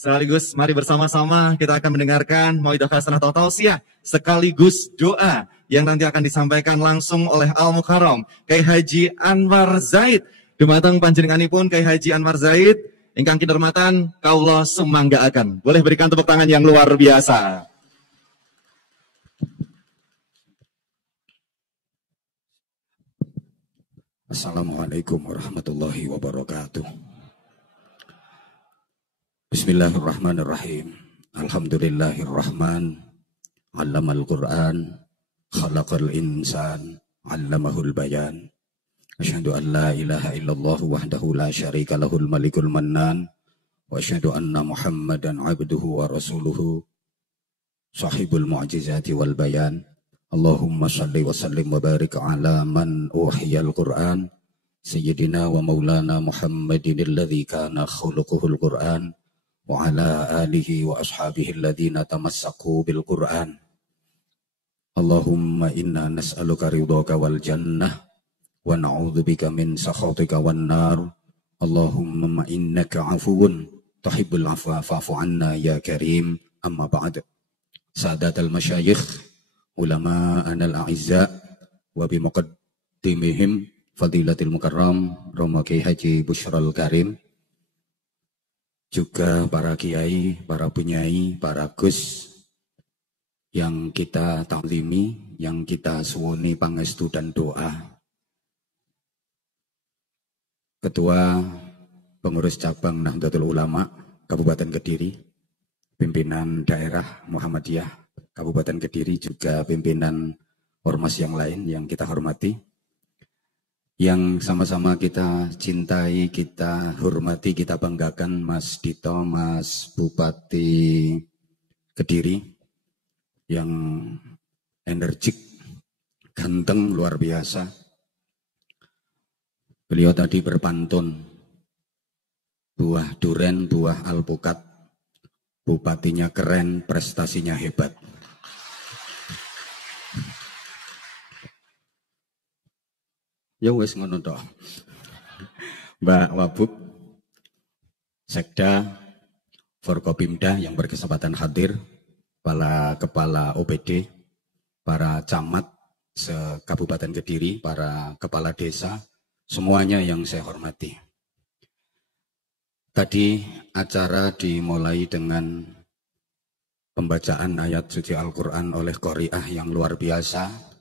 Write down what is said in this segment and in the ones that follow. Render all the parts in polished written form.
Sekaligus mari bersama-sama kita akan mendengarkan Mauidah Hasanah atau Tausiah sekaligus doa yang nanti akan disampaikan langsung oleh Al-Mukarram Kyai Haji Anwar Zaid. Dumateng panjenenganipun Kyai Haji Anwar Zaid ingkang kinurmatan kaula sumanggaaken. Boleh berikan tepuk tangan yang luar biasa. Assalamualaikum warahmatullahi wabarakatuh. Bismillahirrahmanirrahim. Alhamdulillahirrahman. Allamal Qur'an, khalaqal insan, allamahul bayan. Asyhadu an la ilaha illallah wahdahu la syarika lahul malikul mannan. Wa asyhadu anna Muhammadan abduhu wa rasuluhu sahibul mu'jizati wal bayan. Allahumma salli wa sallim wa barik ala man uhiyal Qur'an Sayyidina wa maulana Muhammadin alladhi kana khuluquhul Qur'an wa ala alihi wa ashabihi alladhina tamassaku bil Qur'an. Allahumma inna nas'aluka ridhaka wal jannah wa na'udzubika min sakhatika wan nar. Allahumma innaka afuwun tuhibbul afwa fa'fu anna ya karim. Amma ba'd. Sadatul masyayikh, ulama anal a'izza, wa bimuqaddimihim Fadilatul Mukarram Romo Kyai Haji Busyral Karim, juga para kiai, para bunyai, para gus yang kita taklimi, yang kita suwuni pangestu dan doa. Ketua Pengurus Cabang Nahdlatul Ulama Kabupaten Kediri, pimpinan daerah Muhammadiyah Kabupaten Kediri, juga pimpinan ormas yang lain yang kita hormati, yang sama-sama kita cintai, kita hormati, kita banggakan, Mas Dito, Mas Bupati Kediri, yang energik, ganteng, luar biasa. Beliau tadi berpantun, buah duren, buah alpukat, bupatinya keren, prestasinya hebat. Ya wes ngono toh. Mbak Wabub, Sekda, Forkopimda yang berkesempatan hadir, para kepala OPD, para camat se-Kabupaten Kediri, para kepala desa, semuanya yang saya hormati. Tadi acara dimulai dengan pembacaan ayat suci Al-Quran oleh Qori'ah yang luar biasa.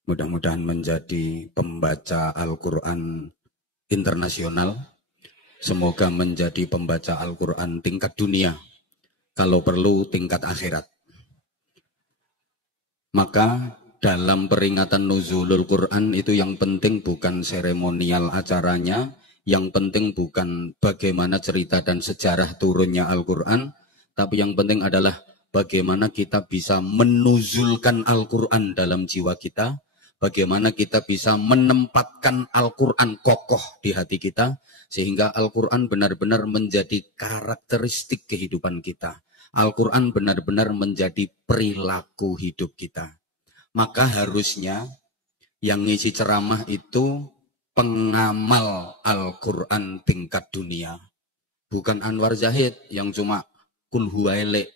Mudah-mudahan menjadi pembaca Al-Quran internasional. Semoga menjadi pembaca Al-Quran tingkat dunia. Kalau perlu tingkat akhirat. Maka dalam peringatan nuzulul Quran itu yang penting bukan seremonial acaranya. Yang penting bukan bagaimana cerita dan sejarah turunnya Al-Quran. Tapi yang penting adalah bagaimana kita bisa menuzulkan Al-Quran dalam jiwa kita. Bagaimana kita bisa menempatkan Al-Quran kokoh di hati kita, sehingga Al-Quran benar-benar menjadi karakteristik kehidupan kita. Al-Quran benar-benar menjadi perilaku hidup kita. Maka harusnya yang ngisi ceramah itu pengamal Al-Quran tingkat dunia. Bukan Anwar Zahid yang cuma kulhuaile.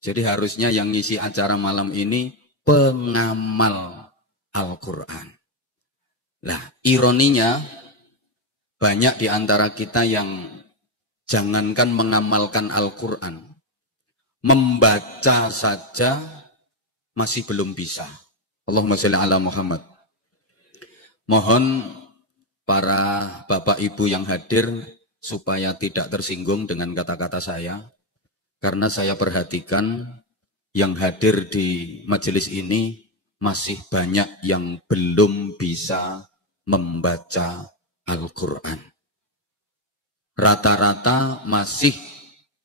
Jadi harusnya yang ngisi acara malam ini pengamal Al-Quran. Nah, ironinya banyak di antara kita yang jangankan mengamalkan Al-Quran, membaca saja masih belum bisa. Allahumma sholli ala Muhammad. Mohon para bapak ibu yang hadir supaya tidak tersinggung dengan kata-kata saya, karena saya perhatikan yang hadir di majelis ini masih banyak yang belum bisa membaca Al-Quran. Rata-rata masih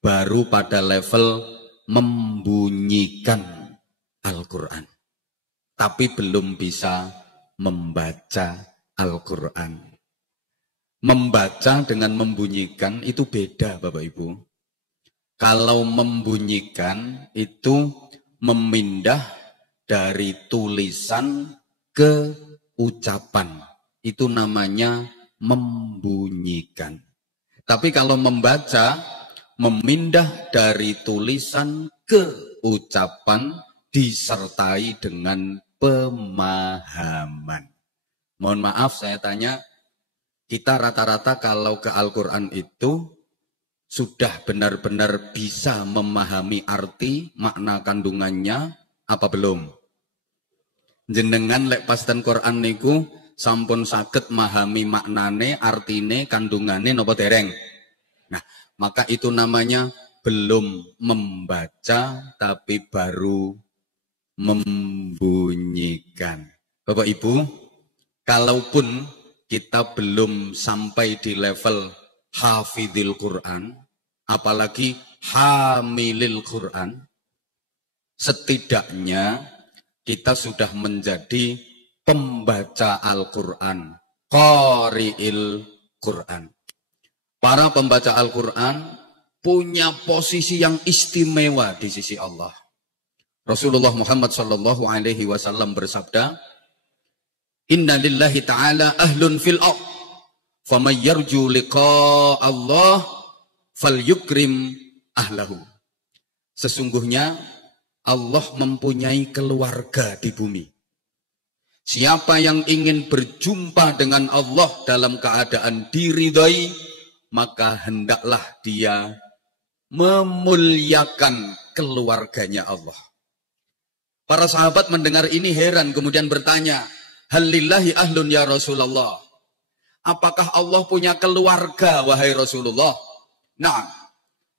baru pada level membunyikan Al-Quran. Tapi belum bisa membaca Al-Quran. Membaca dengan membunyikan itu beda Bapak Ibu. Kalau membunyikan itu memindah dari tulisan ke ucapan. Itu namanya membunyikan. Tapi kalau membaca, memindah dari tulisan ke ucapan disertai dengan pemahaman. Mohon maaf saya tanya, kita rata-rata kalau ke Al-Quran itu sudah benar-benar bisa memahami arti, makna kandungannya, apa belum? Jenengan lek pas ten Quran niku sampun saged memahami maknane, artine, kandungane napa dereng? Nah, maka itu namanya belum membaca tapi baru membunyikan. Bapak Ibu, kalaupun kita belum sampai di level hafidhil Quran, apalagi hamilil Quran, setidaknya kita sudah menjadi pembaca Al-Quran, qari'il Quran. Para pembaca Al-Quran punya posisi yang istimewa di sisi Allah. Rasulullah Muhammad sallallahu alaihi wasallam bersabda, "Inna lillahi ta'ala ahlun fil ard, faman yarju liqa Allah falyukrim ahlahu." Sesungguhnya Allah mempunyai keluarga di bumi. Siapa yang ingin berjumpa dengan Allah dalam keadaan diridhai, maka hendaklah dia memuliakan keluarganya Allah. Para sahabat mendengar ini heran, kemudian bertanya, "Hal lillahi ahlun ya Rasulullah?" Apakah Allah punya keluarga, wahai Rasulullah? Nah,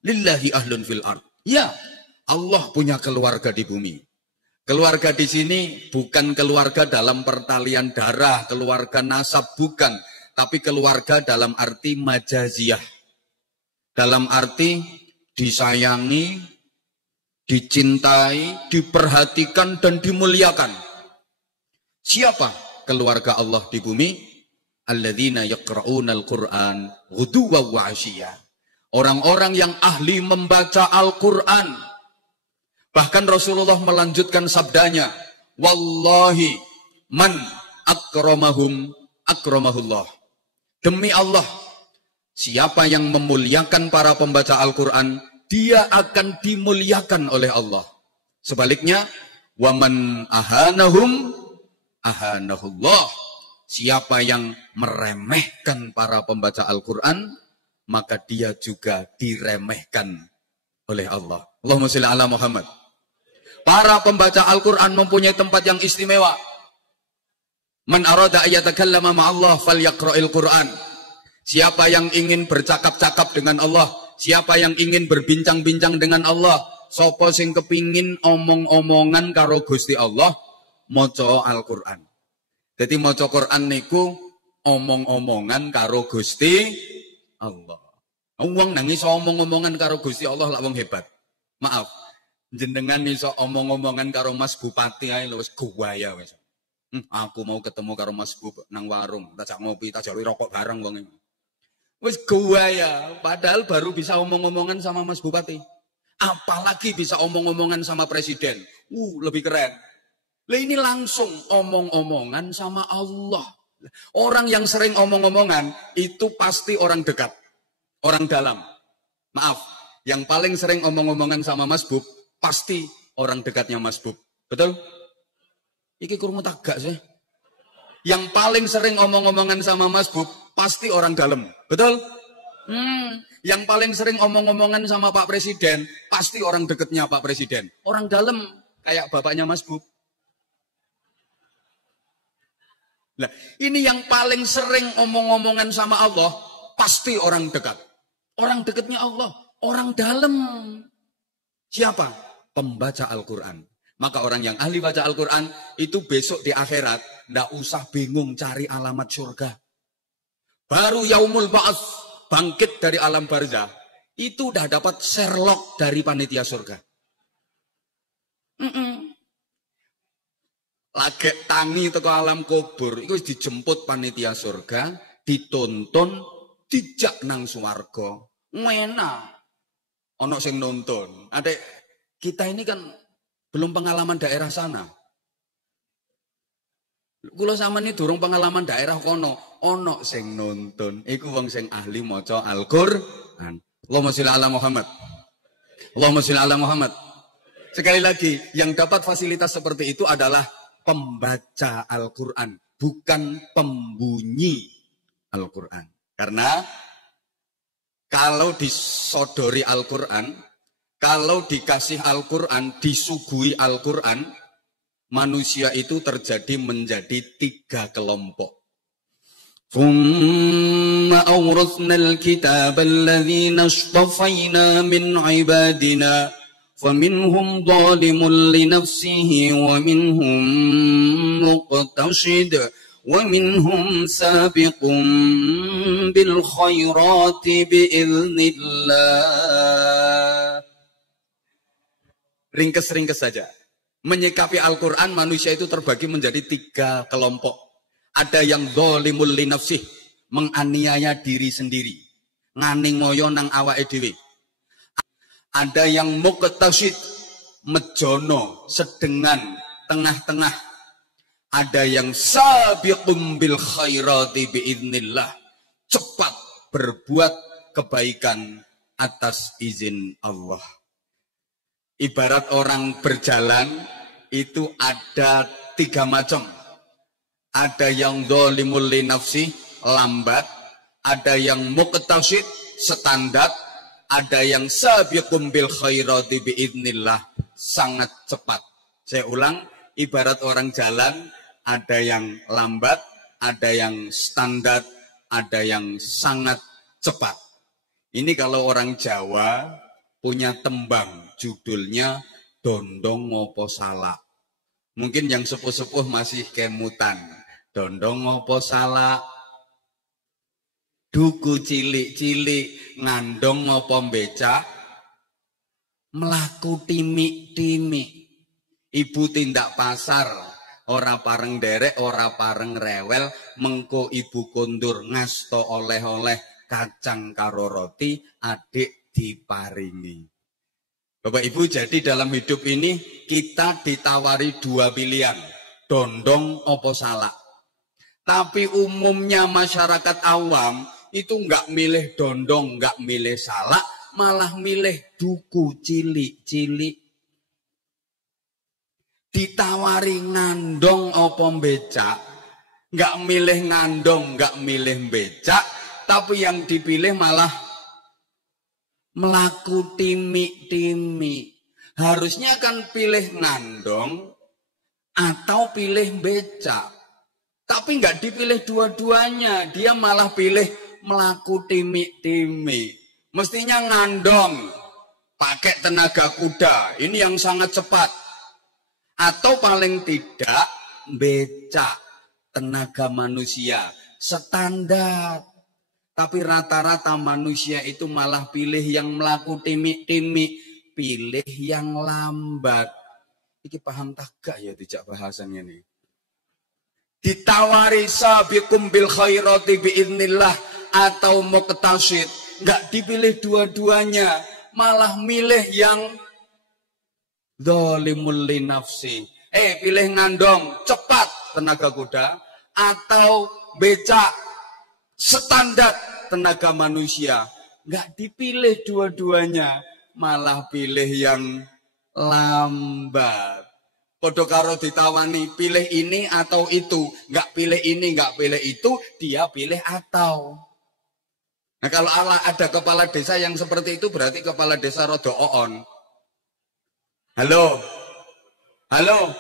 lillahi ahlun fil ard. Ya, Allah punya keluarga di bumi. Keluarga di sini bukan keluarga dalam pertalian darah, keluarga nasab, bukan. Tapi keluarga dalam arti majaziyah. Dalam arti disayangi, dicintai, diperhatikan, dan dimuliakan. Siapa keluarga Allah di bumi? Alladzina yaqra'unal Qur'an ghuduwan wa 'ashiyya. Orang-orang yang ahli membaca Al-Quran. Bahkan Rasulullah melanjutkan sabdanya, "Wallahi man akramahum akramahullah." Demi Allah, siapa yang memuliakan para pembaca Al-Quran, dia akan dimuliakan oleh Allah. Sebaliknya, "Waman ahanahum ahanahullah." Siapa yang meremehkan para pembaca Al-Quran, maka dia juga diremehkan oleh Allah. Allahumma sholli ala Muhammad. Para pembaca Al-Quran mempunyai tempat yang istimewa. Man arada ayatakallama ma'allah falyaqra'il Quran. Siapa yang ingin bercakap-cakap dengan Allah, siapa yang ingin berbincang-bincang dengan Allah, sapa sing kepingin omong-omongan karo Gusti Allah, maca Al-Quran. Jadi maca Quran niku omong-omongan karo Gusti Allah. Wong nang iso omong-omongan karo Gusti Allah lak wong hebat. Maaf, jenengan iso omong-omongan karo Mas Bupati ae lho wis guwaya wis. Aku mau ketemu karo Mas Bup nang warung, tak ngopi, tak jaluki rokok bareng wong iki. Wis guwaya, padahal baru bisa omong-omongan sama Mas Bupati. Apalagi bisa omong-omongan sama presiden. Lebih keren. Lah ini langsung omong-omongan sama Allah. Orang yang sering omong-omongan itu pasti orang dekat, orang dalam. Maaf, yang paling sering omong-omongan sama Mas Bub pasti orang dekatnya Mas Bub. Betul? Iki kurung tak gak sih? Yang paling sering omong-omongan sama Mas Bub pasti orang dalam. Betul? Yang paling sering omong-omongan sama Pak Presiden pasti orang dekatnya Pak Presiden. Orang dalam kayak bapaknya Mas Bub. Nah, ini yang paling sering omong-omongan sama Allah pasti orang dekat. Orang dekatnya Allah, orang dalam. Siapa? Pembaca Al-Quran. Maka orang yang ahli baca Al-Quran itu besok di akhirat ndak usah bingung cari alamat surga. Baru yaumul ba'ats, bangkit dari alam barzah, itu udah dapat Sherlock dari panitia surga. Lagi tangi teko alam kubur, itu dijemput panitia surga, ditonton, dijak nang swarga. Ngena. Ono sing nonton. Adek, kita ini kan belum pengalaman daerah sana. Kula sampeyan durung pengalaman daerah kono, ono sing nonton. Iku wong sing ahli maca Al-Qur'an. Allahumma sholli ala Muhammad. Allahumma sholli ala Muhammad. Sekali lagi, yang dapat fasilitas seperti itu adalah pembaca Al-Quran, bukan pembunyi Al-Quran. Karena kalau disodori Al-Quran, kalau dikasih Al-Quran, disuguhi Al-Quran, manusia itu terjadi menjadi 3 kelompok. ثم أورثنا الكتاب الذين اصطفينا من عبادنا فمنهم ظالم لنفسه ومنهم مقتصد ومنهم سابق بالخيرات بإذن الله. Ringkes-ringkes saja. Menyikapi Al-Quran, manusia itu terbagi menjadi 3 kelompok. Ada yang zalimul li nafsih, menganiaya diri sendiri, ngani ngoyo nang awake dhewe. Ada yang muqtasid, mejono, sedengan, tengah-tengah. Ada yang sabiqum bil khairati biidznillah, cepat berbuat kebaikan atas izin Allah. Ibarat orang berjalan itu ada 3 macam. Ada yang zalimul li nafsi, lambat. Ada yang muqtasid, standar. Ada yang sabiqum bil khairati biidznillah, sangat cepat. Saya ulang, ibarat orang jalan, ada yang lambat, ada yang standar, ada yang sangat cepat. Ini kalau orang Jawa punya tembang, judulnya Dondong Ngopo Salak. Mungkin yang sepuh-sepuh masih kemutan. Dondong ngopo salak, duku cilik-cilik, ngandong ngopo becak, melaku timik-timik. Ibu tindak pasar, ora pareng derek, ora pareng rewel, mengko ibu kondur ngasto oleh-oleh kacang karo roti, adik diparingi. Bapak Ibu, jadi dalam hidup ini kita ditawari 2 pilihan, dondong opo salak. Tapi umumnya masyarakat awam itu nggak milih dondong, nggak milih salak, malah milih duku cilik-cilik. Ditawari ngandong apa becak, nggak milih ngandong, nggak milih becak, tapi yang dipilih malah melaku timik-timik. Harusnya kan pilih ngandong atau pilih becak. Tapi nggak dipilih dua-duanya, dia malah pilih melaku timik-timik. Mestinya ngandong, pakai tenaga kuda, ini yang sangat cepat. Atau paling tidak becak, tenaga manusia, standar. Tapi rata-rata manusia itu malah pilih yang melaku timik-timik, pilih yang lambat. Ini paham tak gak ya dijak bahasannya nih? Ditawari sabiqum bil khairati biidznillah atau muqtasid, nggak dipilih dua-duanya, malah milih yang zalimul li nafsi. Pilih ngandong cepat tenaga kuda atau becak standar tenaga manusia, nggak dipilih dua-duanya, malah pilih yang lambat. Podo karo ditawani pilih ini atau itu, nggak pilih ini, nggak pilih itu, dia pilih atau. Nah kalau ada kepala desa yang seperti itu berarti kepala desa rodo oon. Halo, halo.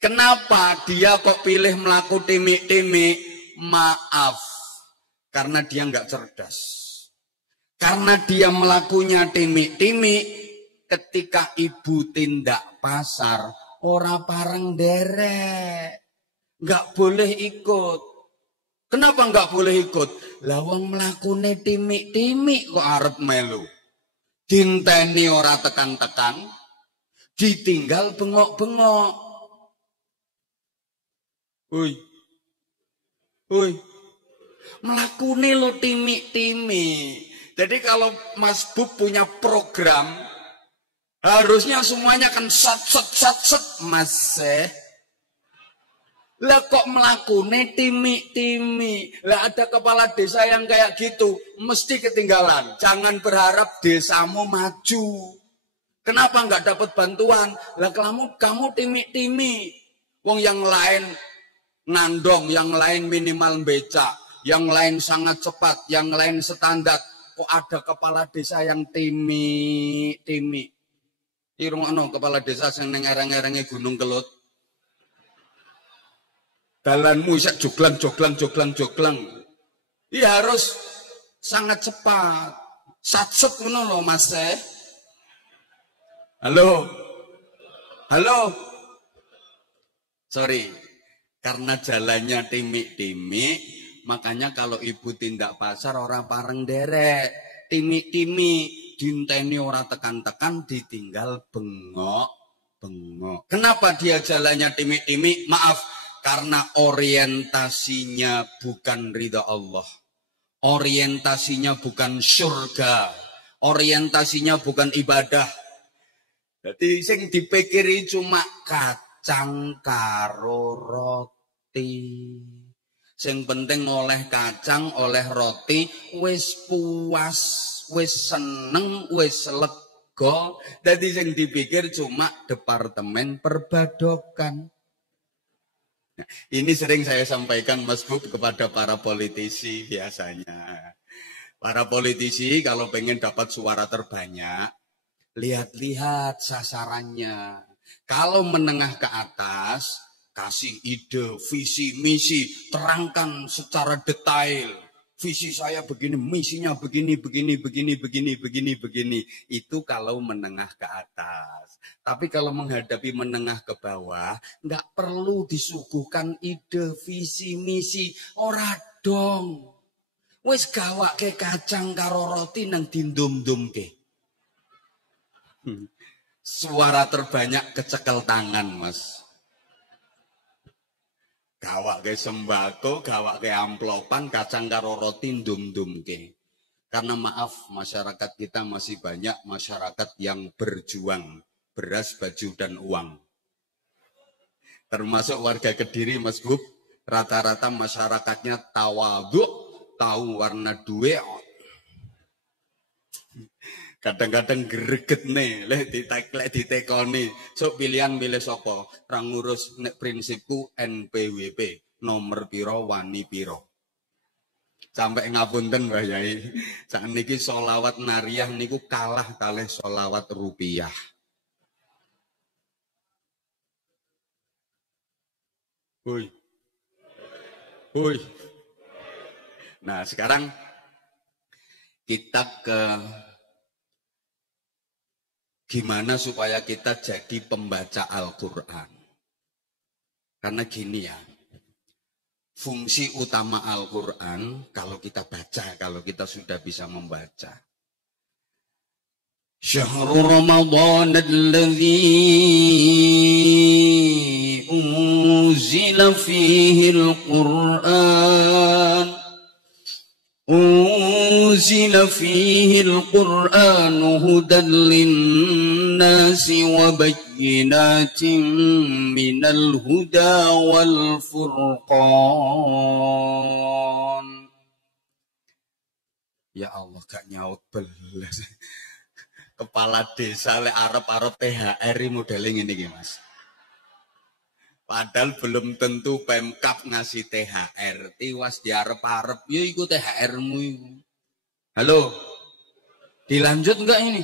Kenapa dia kok pilih melaku timik-timik? Maaf, karena dia nggak cerdas. Karena dia melakunya timik-timik. Ketika ibu tindak pasar, ora pareng derek, nggak boleh ikut. Kenapa nggak boleh ikut? Lawang mlakune timik-timik kok arep melu. Dinteni ora tekan-tekan, ditinggal bengok-bengok. Woi, mlakune lo timik-timik. Jadi kalau Mas Bub punya program, harusnya semuanya kan sat. Mas Lah kok mlakune timi-timi. Lah ada kepala desa yang kayak gitu, mesti ketinggalan. Jangan berharap desamu maju. Kenapa nggak dapat bantuan? Lah kamu timi-timi. Wong yang lain nandong, yang lain minimal becak, yang lain sangat cepat, yang lain standar. Kok ada kepala desa yang timi-timi? Irungno kepala desa sing ning ereng-erenge Gunung Kelut. Dalanmu isak joglang. Iya harus sangat cepat. Satset ngono lho Mas. Halo. Sorry. Karena jalannya timik-timik, makanya kalau ibu tindak pasar orang pareng derek. Timik-timik, dinteni orang tekan-tekan, ditinggal bengok. Kenapa dia jalannya timik-timik? Maaf, karena orientasinya bukan ridha Allah. Orientasinya bukan surga. Orientasinya bukan ibadah. Jadi sing dipikiri cuma kacang karo roti. Sing penting oleh kacang, oleh roti, wis puas, wis seneng, wis lega. Jadi sing dipikir cuma departemen perbadokan. Nah, ini sering saya sampaikan Mas Bub kepada para politisi biasanya. Para politisi kalau pengen dapat suara terbanyak, lihat-lihat sasarannya. Kalau menengah ke atas, kasih ide, visi, misi, terangkan secara detail. Visi saya begini, misinya begini. Itu kalau menengah ke atas. Tapi kalau menghadapi menengah ke bawah, nggak perlu disuguhkan ide, visi, misi. Ora dong. Wis gawake kacang karo roti nang dindum-dumke. Suara terbanyak kecekel tangan, Mas. Gawake sembako, gawake amplopan, kacang karo roti ndum-ndumke. Karena maaf, masyarakat kita masih banyak masyarakat yang berjuang. Beras, baju, dan uang. Termasuk warga Kediri, Mas Bub. Rata-rata masyarakatnya tawadhu, tahu warna duit. Kadang-kadang greget nih, lek ditekoni. So pilihan milih sapa? Ra ngurus nek prinsipku NPWP, nomor piro wani piro. Sampai ngapunten Mbah Yai. Sakniki sholawat nariyah niku kalah kalih sholawat rupiah. Hui. Nah, sekarang kita ke gimana supaya kita jadi pembaca Al-Quran. Karena gini ya, fungsi utama Al-Quran kalau kita baca, kalau kita sudah bisa membaca. Syahrul Ramadan alladzi unzila fihi al-Quran. أنزل فيه القرآن هدى للناس وبينات من الهدى والفرقان. Ya Allah, gak nyaut belas. Kepala desa le arep-arep THR modeling ini Mas. Padahal belum tentu Pemkab ngasih THR. Tiwas diarep-arep, ya ikut THR-mu itu. Halo, dilanjut enggak ini?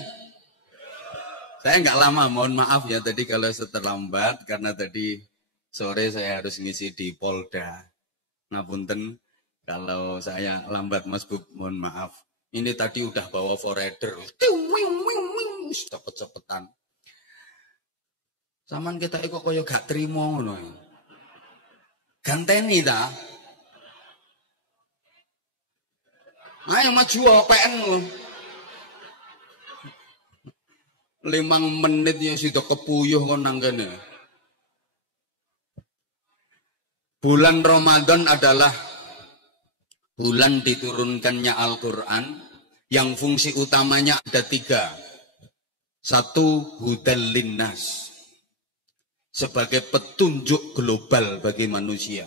Saya enggak lama, mohon maaf ya tadi kalau terlambat. Karena tadi sore saya harus ngisi di Polda. Ngapunten kalau saya lambat Mas Bub, mohon maaf. Ini tadi udah bawa forerunner. Cepet-cepetan. Saman kita kok koyo gak trimo ngono. Ganteni ta? Ayo maju PN lho. 5 menit ya sudah kepuyuh kon nang kene. Bulan Ramadan adalah bulan diturunkannya Al-Quran yang fungsi utamanya ada 3. 1, hudal linnas. sebagai petunjuk global bagi manusia.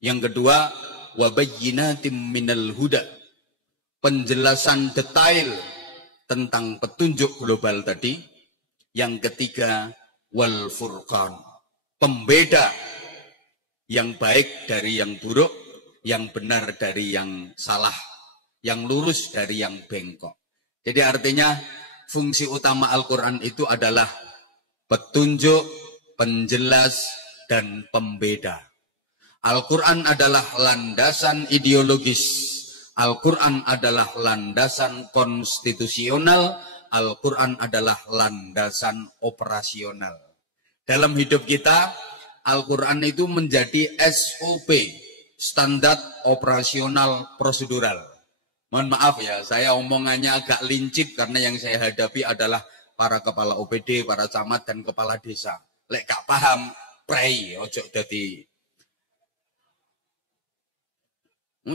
Yang kedua, wabayyinatim minal huda, penjelasan detail tentang petunjuk global tadi. Yang ketiga, wal furqan, pembeda yang baik dari yang buruk, yang benar dari yang salah, yang lurus dari yang bengkok. Jadi artinya fungsi utama Al-Quran itu adalah petunjuk, penjelas, dan pembeda. Al-Quran adalah landasan ideologis. Al-Quran adalah landasan konstitusional. Al-Quran adalah landasan operasional. Dalam hidup kita, Al-Quran itu menjadi SOP, standar operasional prosedural. Mohon maaf ya, saya omongannya agak lincip karena yang saya hadapi adalah para kepala OPD, para camat, dan kepala desa. Lek gak paham, pray, ojo dadi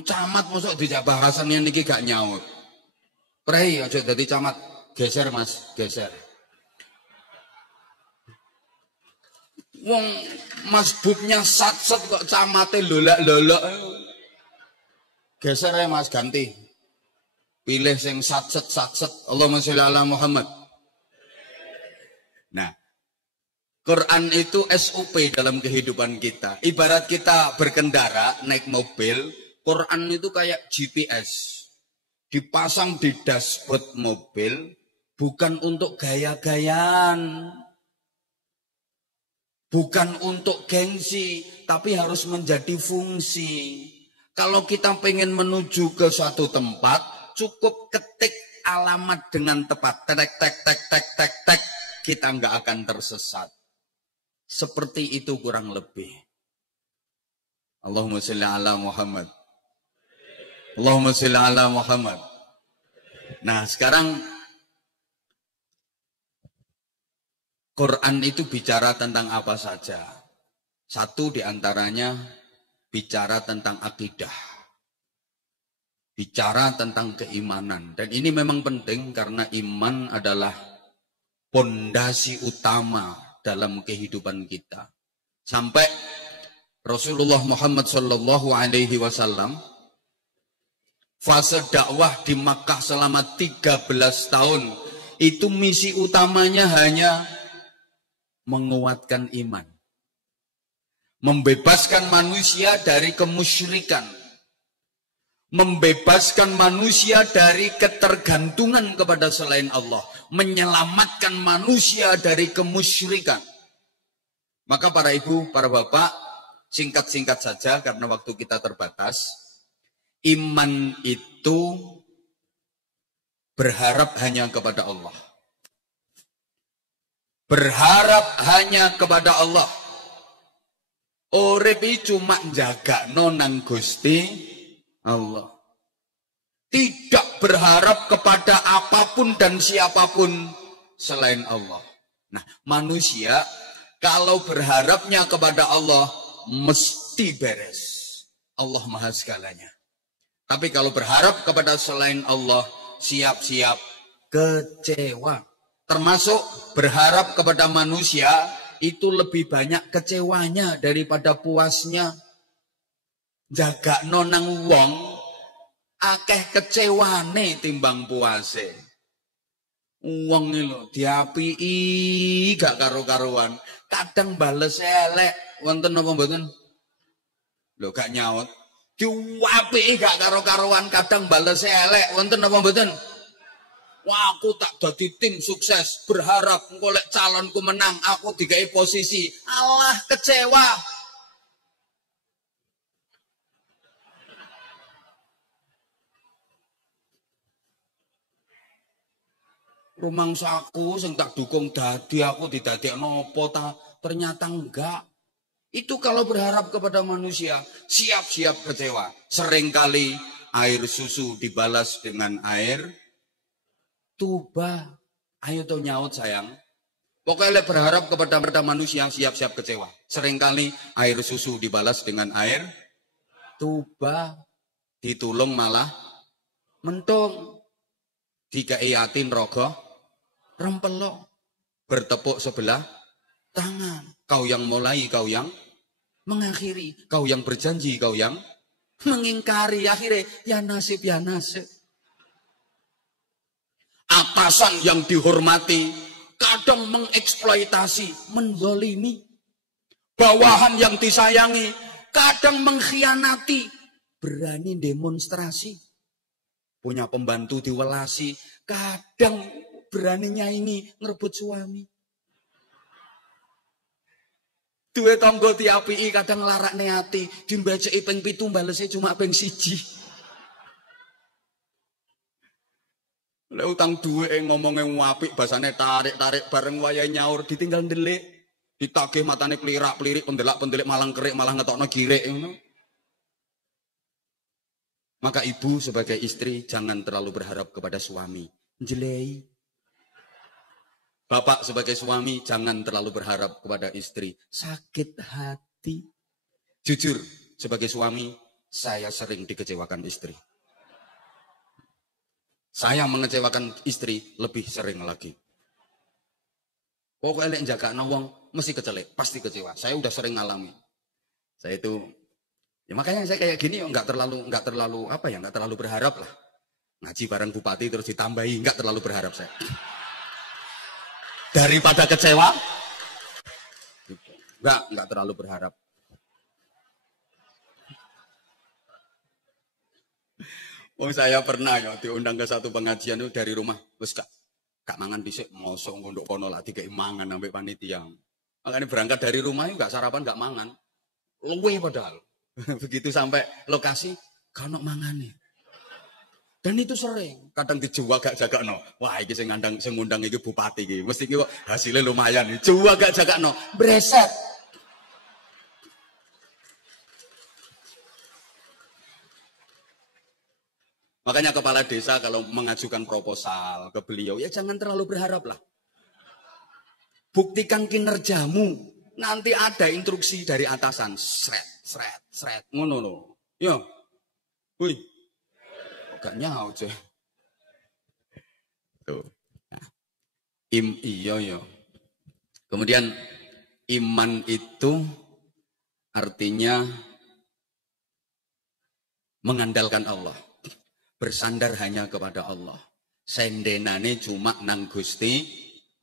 camat mosok dijak bahasannya niki gak nyaut. Pray, ojo dadi camat. Geser mas, geser. Wong masbuknya sat-set kok camate lolak-lolok. Geser ya mas, ganti. Pilih sing sat-set. Allahumma sholli ala Muhammad. Nah, Quran itu SOP dalam kehidupan kita. Ibarat kita berkendara, naik mobil, Quran itu kayak GPS. Dipasang di dashboard mobil, bukan untuk gaya-gayaan. Bukan untuk gengsi, tapi harus menjadi fungsi. Kalau kita pengen menuju ke suatu tempat, cukup ketik alamat dengan tepat. Tek. Kita nggak akan tersesat. Seperti itu kurang lebih. Allahumma sholli ala Muhammad. Allahumma sholli ala Muhammad. Nah, sekarang Quran itu bicara tentang apa saja. Satu diantaranya bicara tentang akidah. Bicara tentang keimanan. Dan ini memang penting karena iman adalah pondasi utama dalam kehidupan kita. Sampai Rasulullah Muhammad SAW fase dakwah di Makkah selama 13 tahun. Itu misi utamanya hanya menguatkan iman. Membebaskan manusia dari kemusyrikan. Membebaskan manusia dari ketergantungan kepada selain Allah. Menyelamatkan manusia dari kemusyrikan. Maka para ibu, para bapak, singkat-singkat saja karena waktu kita terbatas. Iman itu berharap hanya kepada Allah. Berharap hanya kepada Allah. Urip cuma jaga nonang Gusti Allah. Tidak berharap kepada apapun dan siapapun selain Allah. Nah, manusia kalau berharapnya kepada Allah mesti beres. Allah Maha Segalanya. Tapi kalau berharap kepada selain Allah, siap-siap kecewa. Termasuk berharap kepada manusia, itu lebih banyak kecewanya daripada puasnya. Jaga nonang wong, akeh kecewane timbang puase. Wong lho diapii gak karo-karuan, kadang bales elek, wonten apa mboten? Lho gak nyaut. Diapii gak karo-karuan, kadang bales elek, wonten apa mboten? Wah, aku tak dadi tim sukses, berharap engko lek calonku menang, aku digawe posisi. Allah kecewa. Rumangsaku sing tak dukung dadi aku didadekno apa ta? Ternyata enggak. Itu kalau berharap kepada manusia, siap-siap kecewa. Seringkali air susu dibalas dengan air tuba. Ayo tuh nyaut sayang. Pokoknya berharap kepada manusia, siap-siap kecewa. Seringkali air susu dibalas dengan air tuba. Ditulung malah mentung. Dikaiyatin rogoh rempelok. Bertepuk sebelah tangan. Kau yang mulai, kau yang mengakhiri. Kau yang berjanji, kau yang mengingkari. Akhirnya, ya nasib, ya nasib. Atasan yang dihormati, kadang mengeksploitasi, menzalimi. Bawahan yang disayangi, kadang mengkhianati. Berani demonstrasi. Punya pembantu diwelasi, kadang beraninya ini ngerebut suami. Duwe tangga diapiki kadang larakne ati, dimbajeki ping 7 balese cuma ping 1. Lek utang duwe ngomongnya apik basane tarik-tarik bareng wayahe nyaur ditinggal ndelik, ditagih matane plirak-plirik pendelak-pendelik malang kerik malah ngetokno girik ngono. Maka ibu sebagai istri jangan terlalu berharap kepada suami. Jelei. Bapak sebagai suami jangan terlalu berharap kepada istri. Sakit hati. Jujur, sebagai suami, saya sering dikecewakan istri. Saya mengecewakan istri lebih sering lagi. Pokoknya lek njagakno wong mesti kecelek, pasti kecewa. Saya udah sering ngalami. Saya itu, ya makanya saya kayak gini nggak terlalu berharap lah. Ngaji bareng bupati terus ditambahi, nggak terlalu berharap saya. Daripada kecewa, nggak terlalu berharap. Oh saya pernah ya diundang ke satu pengajian itu dari rumah, wes gak mangan dhisik, mosok ngondok kono lah dikei mangan sampai panitia. Makanya berangkat dari rumah itu gak sarapan, gak mangan, luwe padahal. Begitu sampai lokasi, kono mangane. Dan itu sering, kadang dijual gak jagakno. Wah, iki sing ngundang iki bupati iki. Mesti iki kok hasilnya lumayan. Jual gak jagakno, breset. Makanya kepala desa kalau mengajukan proposal ke beliau, ya jangan terlalu berharap lah. Buktikan kinerjamu. Nanti ada instruksi dari atasan. Sret. Ngono lho. Yo. Wih. Gak nyaut sih. Tuh. Nah. Iya. Kemudian iman itu artinya mengandalkan Allah. Bersandar hanya kepada Allah. Sendenane cuma nang Gusti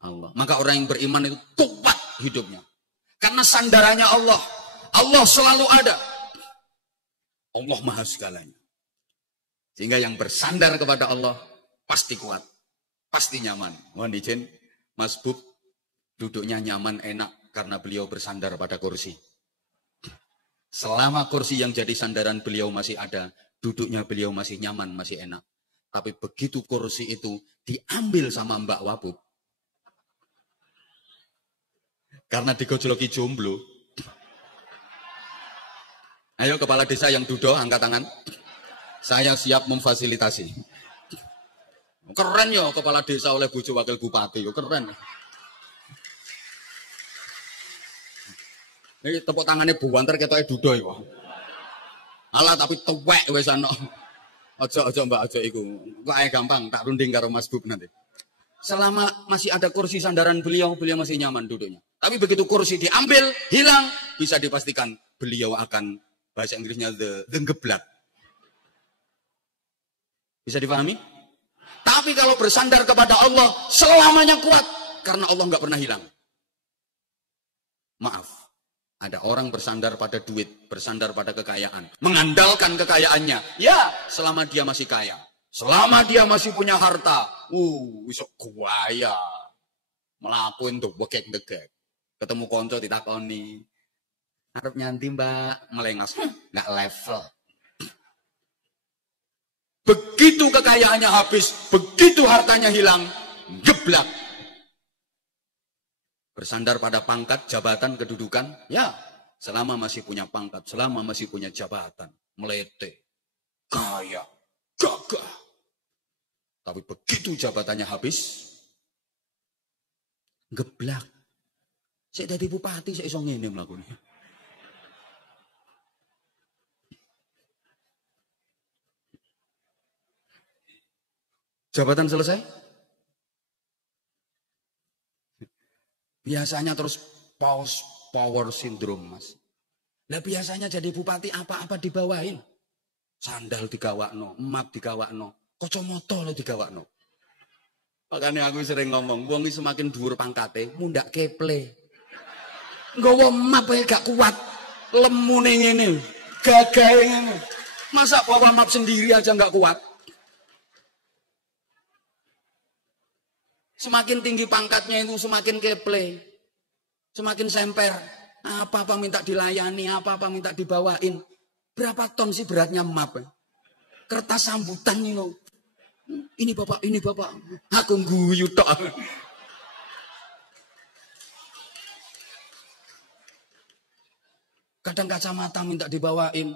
Allah. Maka orang yang beriman itu kuat hidupnya. Karena sandarannya Allah. Allah selalu ada. Allah maha segalanya. Sehingga yang bersandar kepada Allah pasti kuat, pasti nyaman. Mohon izin, Mas Bub, duduknya nyaman, enak karena beliau bersandar pada kursi. Selama kursi yang jadi sandaran beliau masih ada, duduknya beliau masih nyaman, masih enak. Tapi begitu kursi itu diambil sama Mbak Wabub, karena digojloki jomblo. Ayo kepala desa yang duduk, angkat tangan. Saya siap memfasilitasi. Keren ya kepala desa oleh bojo wakil bupati, keren. Ini tepuk tangannya buwanter ketoke dudo iku. Alah tapi tuwek wis ana. Aja Mbak aja iku. Kok ae gampang tak runding karo Mas Bub nanti. Selama masih ada kursi sandaran beliau masih nyaman duduknya. Tapi begitu kursi diambil, hilang, bisa dipastikan beliau akan, bahasa Inggrisnya the geblak. Bisa dipahami? Tapi kalau bersandar kepada Allah, selamanya kuat. Karena Allah nggak pernah hilang. Maaf, ada orang bersandar pada duit, bersandar pada kekayaan. Mengandalkan kekayaannya. Ya, selama dia masih kaya. Selama dia masih punya harta. Isok kuaya. Melakuin tuh, bekek-bekek. Ketemu konco ditakoni. Harap nyanti mbak, melengas. Nggak level. Begitu kekayaannya habis, begitu hartanya hilang, geblak. Bersandar pada pangkat, jabatan, kedudukan, ya selama masih punya pangkat, selama masih punya jabatan, melete, kaya, gagah. Tapi begitu jabatannya habis, geblak. Saya dari bupati, saya iso ngene mlakunya. Jabatan selesai? Biasanya terus paus power syndrome, Mas. Nah biasanya jadi bupati apa-apa dibawain. Sandal digawakno, map digawakno, kacamata lo digawakno. Makanya aku sering ngomong, wong iki semakin dhuwur pangkate, mundak keple. Nggawa map ae gak kuat. Lemune ngene, gagahe ngene. Masa bawa map sendiri aja gak kuat? Semakin tinggi pangkatnya itu semakin keple. Semakin semper. Apa-apa minta dilayani, apa-apa minta dibawain. Berapa ton sih beratnya map? Kertas sambutan ini loh. Ini bapak, ini bapak. Aku guyu tok. Kadang kacamata minta dibawain.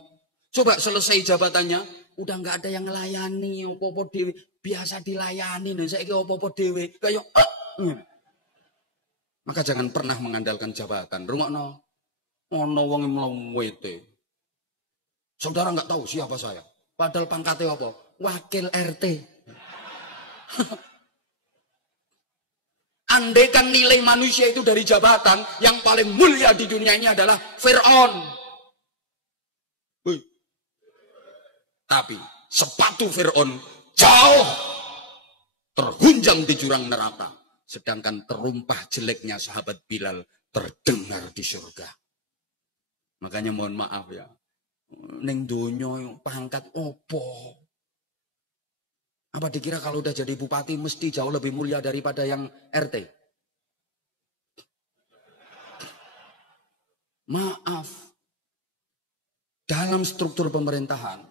Coba selesai jabatannya, udah nggak ada yang ngelayani, opo-opo dewe. Biasa dilayani, nih saya opo-opo dewe. Kayak, Maka jangan pernah mengandalkan jabatan. Rungokno, ono wong mlawete. Saudara nggak tahu siapa saya. Padahal pangkatnya apa? Wakil RT. Andaikan nilai manusia itu dari jabatan, yang paling mulia di dunia ini adalah Fir'aun. Tapi sepatu Fir'aun jauh terhunjam di jurang neraka. Sedangkan terumpah jeleknya sahabat Bilal terdengar di surga. Makanya mohon maaf ya. Ning donya pangkat opo? Apa dikira kalau udah jadi bupati mesti jauh lebih mulia daripada yang RT? Maaf. Dalam struktur pemerintahan,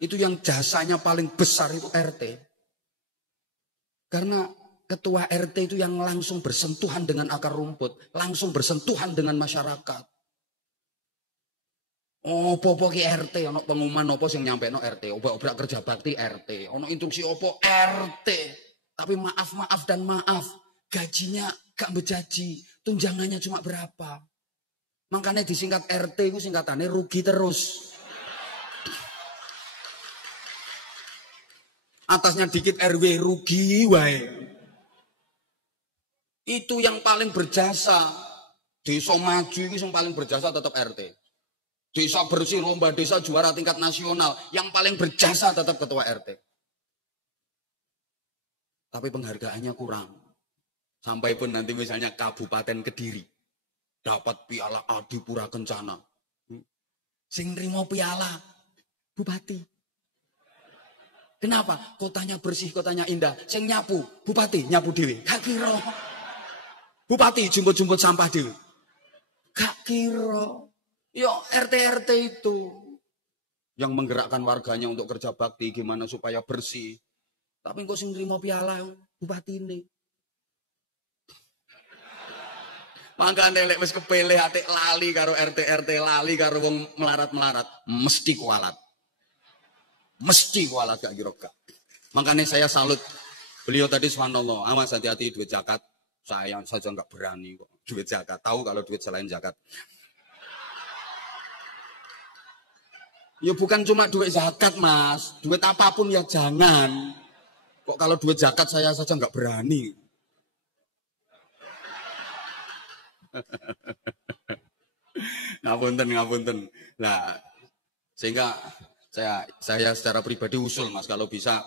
itu yang jasanya paling besar itu RT. Karena ketua RT itu yang langsung bersentuhan dengan akar rumput. Langsung bersentuhan dengan masyarakat. Opo-opo ki RT, ono pengumuman opo sing nyampe no RT, obrak kerja bakti RT, ono instruksi opo RT. Tapi maaf dan maaf, gajinya gak bejaji, tunjangannya cuma berapa. Makanya disingkat RT itu singkatannya rugi terus. Atasnya dikit RW rugi wae. Itu yang paling berjasa. Desa maju itu yang paling berjasa tetap RT. Desa bersih, lomba desa juara tingkat nasional. Yang paling berjasa tetap ketua RT. Tapi penghargaannya kurang. Sampai pun nanti misalnya Kabupaten Kediri. Dapat piala Adipura Kencana. Sing nrimo piala Bupati. Kenapa? Kotanya bersih, kotanya indah. Sing nyapu, Bupati nyapu dhewe. Gak kira. Bupati jumput-jumput sampah dhewe. Gak kira. Yo RT-RT itu yang menggerakkan warganya untuk kerja bakti gimana supaya bersih. Tapi kok sing nrimo piala bupati ini. Makane lek wis kepilih atik lali karo RT-RT, lali karo wong melarat-melarat, mesti kualat. Mesti kualat gak kira gak. Makanya saya salut beliau tadi subhanallah, awas hati-hati duit zakat. Saya saja nggak berani kok duit zakat. Tahu kalau duit selain zakat. Ya bukan cuma duit zakat mas, duit apapun ya jangan. Kok kalau duit zakat saya saja nggak berani. Ngapunten. Nah, sehingga saya secara pribadi usul mas, kalau bisa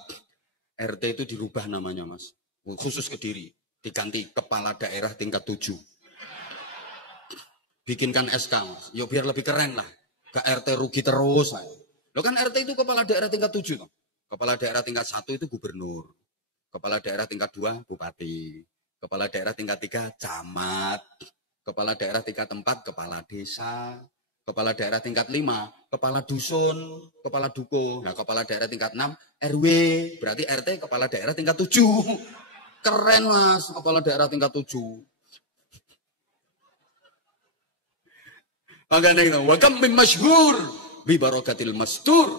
RT itu dirubah namanya mas. Khusus Kediri, diganti kepala daerah tingkat 7. Bikinkan SK mas, yuk biar lebih keren lah. Ke RT rugi terus. Lo kan RT itu kepala daerah tingkat 7. Toh. Kepala daerah tingkat 1 itu gubernur. Kepala daerah tingkat 2 bupati. Kepala daerah tingkat 3 camat. Kepala daerah tingkat 4 kepala desa. Kepala daerah tingkat 5 kepala dusun, kepala dukuh. Nah, kepala daerah tingkat 6 RW. Berarti RT kepala daerah tingkat 7. Keren mas, kepala daerah tingkat 7. Makanya wa kam min masyhur bi barakatil mastur.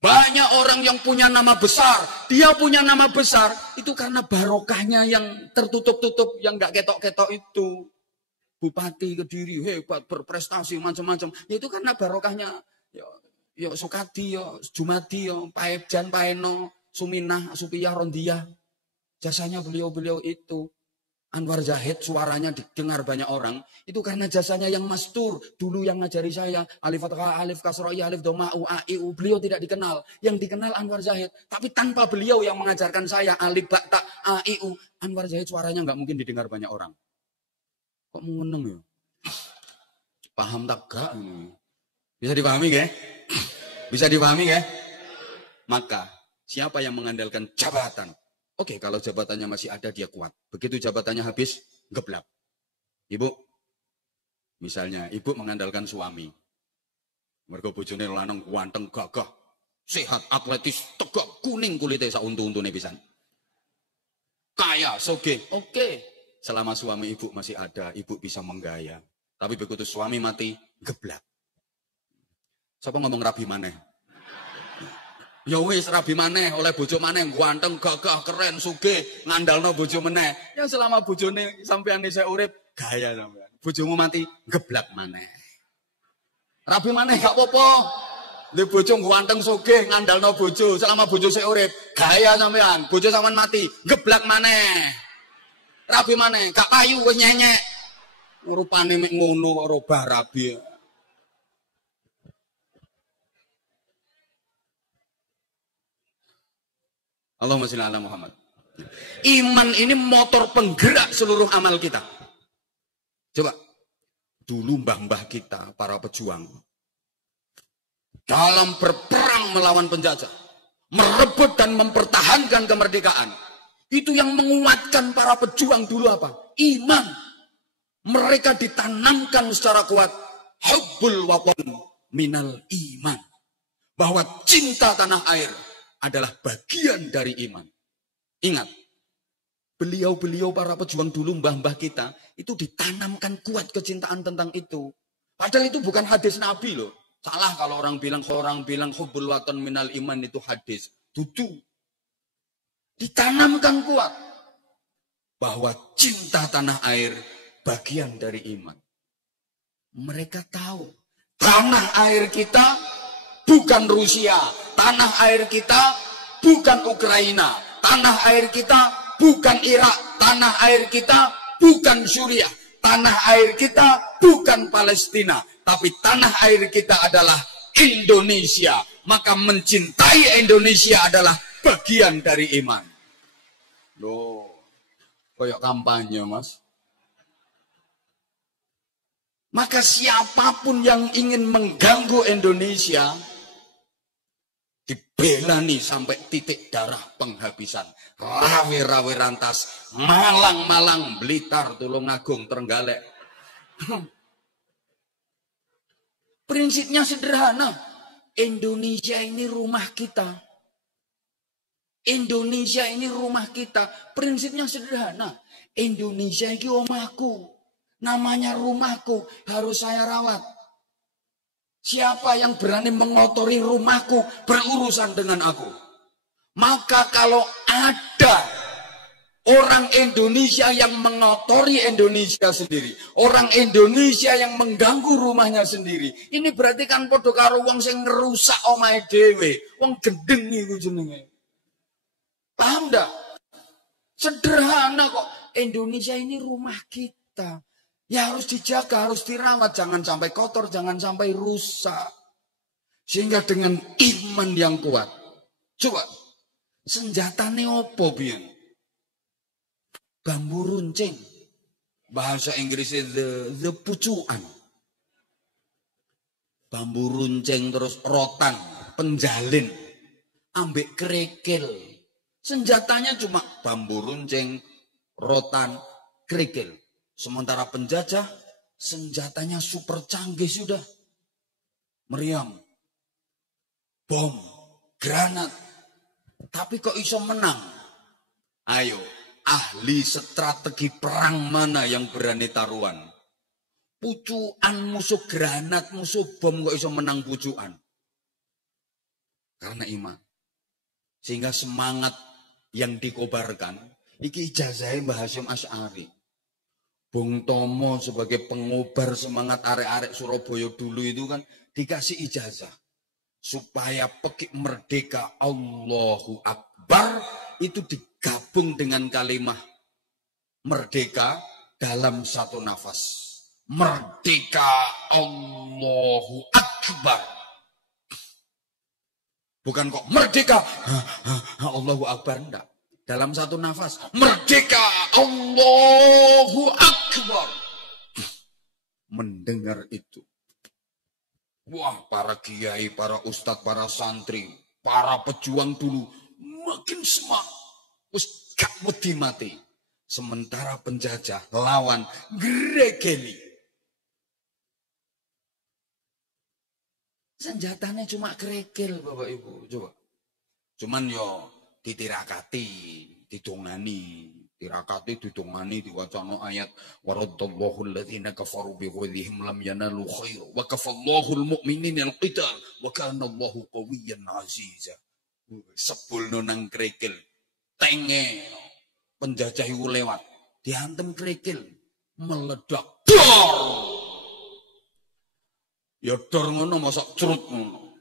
Banyak orang yang punya nama besar, dia punya nama besar itu karena barokahnya yang tertutup-tutup, yang enggak ketok-ketok itu. Bupati Kediri hebat, berprestasi macam-macam. Ya itu karena barokahnya ya Sukadi, ya Jumadi, ya Paebjan, Paeno, Suminah, Supiyah, Rondiah. Jasanya beliau-beliau itu. Anwar Zahid suaranya didengar banyak orang, itu karena jasanya yang mastur. Dulu yang ngajari saya, alif fathah, alif kasroh, alif doma, u, a, i, u. Beliau tidak dikenal. Yang dikenal Anwar Zahid. Tapi tanpa beliau yang mengajarkan saya, alif, ba, ta, a, i, u. Anwar Zahid suaranya nggak mungkin didengar banyak orang. Kok mengeneng ya? Paham tak gak? Bisa dipahami ya? Bisa dipahami ya? Maka, siapa yang mengandalkan jabatan? Oke, kalau jabatannya masih ada, dia kuat. Begitu jabatannya habis, geblak. Ibu, misalnya, ibu mengandalkan suami. Mergo bojone lanang ganteng, gagah, sehat, atletis, tegak, kuning kulitnya sauntu-untune pisan. Kaya, soge. Oke. Selama suami ibu masih ada, ibu bisa menggaya. Tapi begitu suami mati, geblak. Siapa ngomong rabi maneh? Ya wis rabi maneh oleh bojo maneh ganteng gagah keren sugih ngandalno bojo meneh. Ya selama bojone sampean isih urip gaya sampean. Bojomu mati geblak maneh. Rabi maneh gak apa-apa. Dhe bojo ganteng sugih ngandalno bojo selama bojo isih urip gaya sampean. Bojo sampean mati geblak maneh. Rabi maneh gak payu wis nyenyek. Rupane mek ngono kok robah rabi. Allahumma sholli ala Muhammad. Iman ini motor penggerak seluruh amal kita. Coba, dulu mbah-mbah kita, para pejuang, dalam berperang melawan penjajah, merebut dan mempertahankan kemerdekaan, itu yang menguatkan para pejuang dulu apa? Iman. Mereka ditanamkan secara kuat, hubbul watan minal iman. Bahwa cinta tanah air adalah bagian dari iman. Ingat, beliau-beliau para pejuang dulu, mbah-mbah kita, itu ditanamkan kuat kecintaan tentang itu. Padahal itu bukan hadis Nabi loh. Salah kalau orang bilang hubbul watan minal iman itu hadis. Dudu. Ditanamkan kuat. Bahwa cinta tanah air bagian dari iman. Mereka tahu. Tanah air kita bukan Rusia. Tanah air kita bukan Ukraina. Tanah air kita bukan Irak. Tanah air kita bukan Suriah. Tanah air kita bukan Palestina. Tapi tanah air kita adalah Indonesia. Maka mencintai Indonesia adalah bagian dari iman. Loh, koyok kampanye mas. Maka siapapun yang ingin mengganggu Indonesia, dibelani sampai titik darah penghabisan. Rawe-rawe rantas, Malang-Malang, Blitar, Tulungagung, Trenggalek. Prinsipnya sederhana. Indonesia ini rumah kita. Indonesia ini rumah kita. Prinsipnya sederhana. Indonesia ini omahku. Namanya rumahku. Harus saya rawat. Siapa yang berani mengotori rumahku berurusan dengan aku. Maka kalau ada orang Indonesia yang mengotori Indonesia sendiri. Orang Indonesia yang mengganggu rumahnya sendiri. Ini berarti kan padha karo wong sing ngerusak omahe dhewe. Wong gendeng iku jenenge. Paham ndak? Sederhana kok. Indonesia ini rumah kita. Ya harus dijaga, harus dirawat. Jangan sampai kotor, jangan sampai rusak. Sehingga dengan iman yang kuat. Coba, senjatane opo biyen? Bambu runcing. Bahasa Inggrisnya the pucuan. Bambu runcing terus rotan, penjalin. Ambek kerikil. Senjatanya cuma bambu runcing, rotan, kerikil. Sementara penjajah, senjatanya super canggih sudah. Meriam, bom, granat. Tapi kok iso menang? Ayo, ahli strategi perang mana yang berani taruhan? Pucuan musuh granat, musuh bom kok iso menang pucuan? Karena iman. Sehingga semangat yang dikobarkan, iki ijazahnya Mbah Hasyim Asy'ari. Bung Tomo sebagai pengobar semangat arek-arek Surabaya dulu itu kan dikasih ijazah. Supaya pekik merdeka Allahu Akbar itu digabung dengan kalimah Merdeka dalam satu nafas. Merdeka Allahu Akbar. Bukan kok merdeka Allahu Akbar, enggak. Dalam satu nafas. Merdeka Allahu Akbar. Mendengar itu. Wah, para kiai, para ustadz, para santri, para pejuang dulu makin semangat. Terus gak wedi mati. Sementara penjajah lawan gregeli. Senjatanya cuma kerikil, Bapak Ibu. Coba. Cuman yo ditirakati, didongani. Tirakati, didongani, diwacana ayat. Waradallahu alladhina kafaru bighadhihim lam yanalu khair. Wa kafallahu al-mu'minin al-qital. Wa kana Allahu qawiyyan aziza. Sepulno nang kerikil. Tenge. Penjajah itu lewat. Dihantem kerikil. Meledak. Dor! Ya dor ngono mosok crut ngono.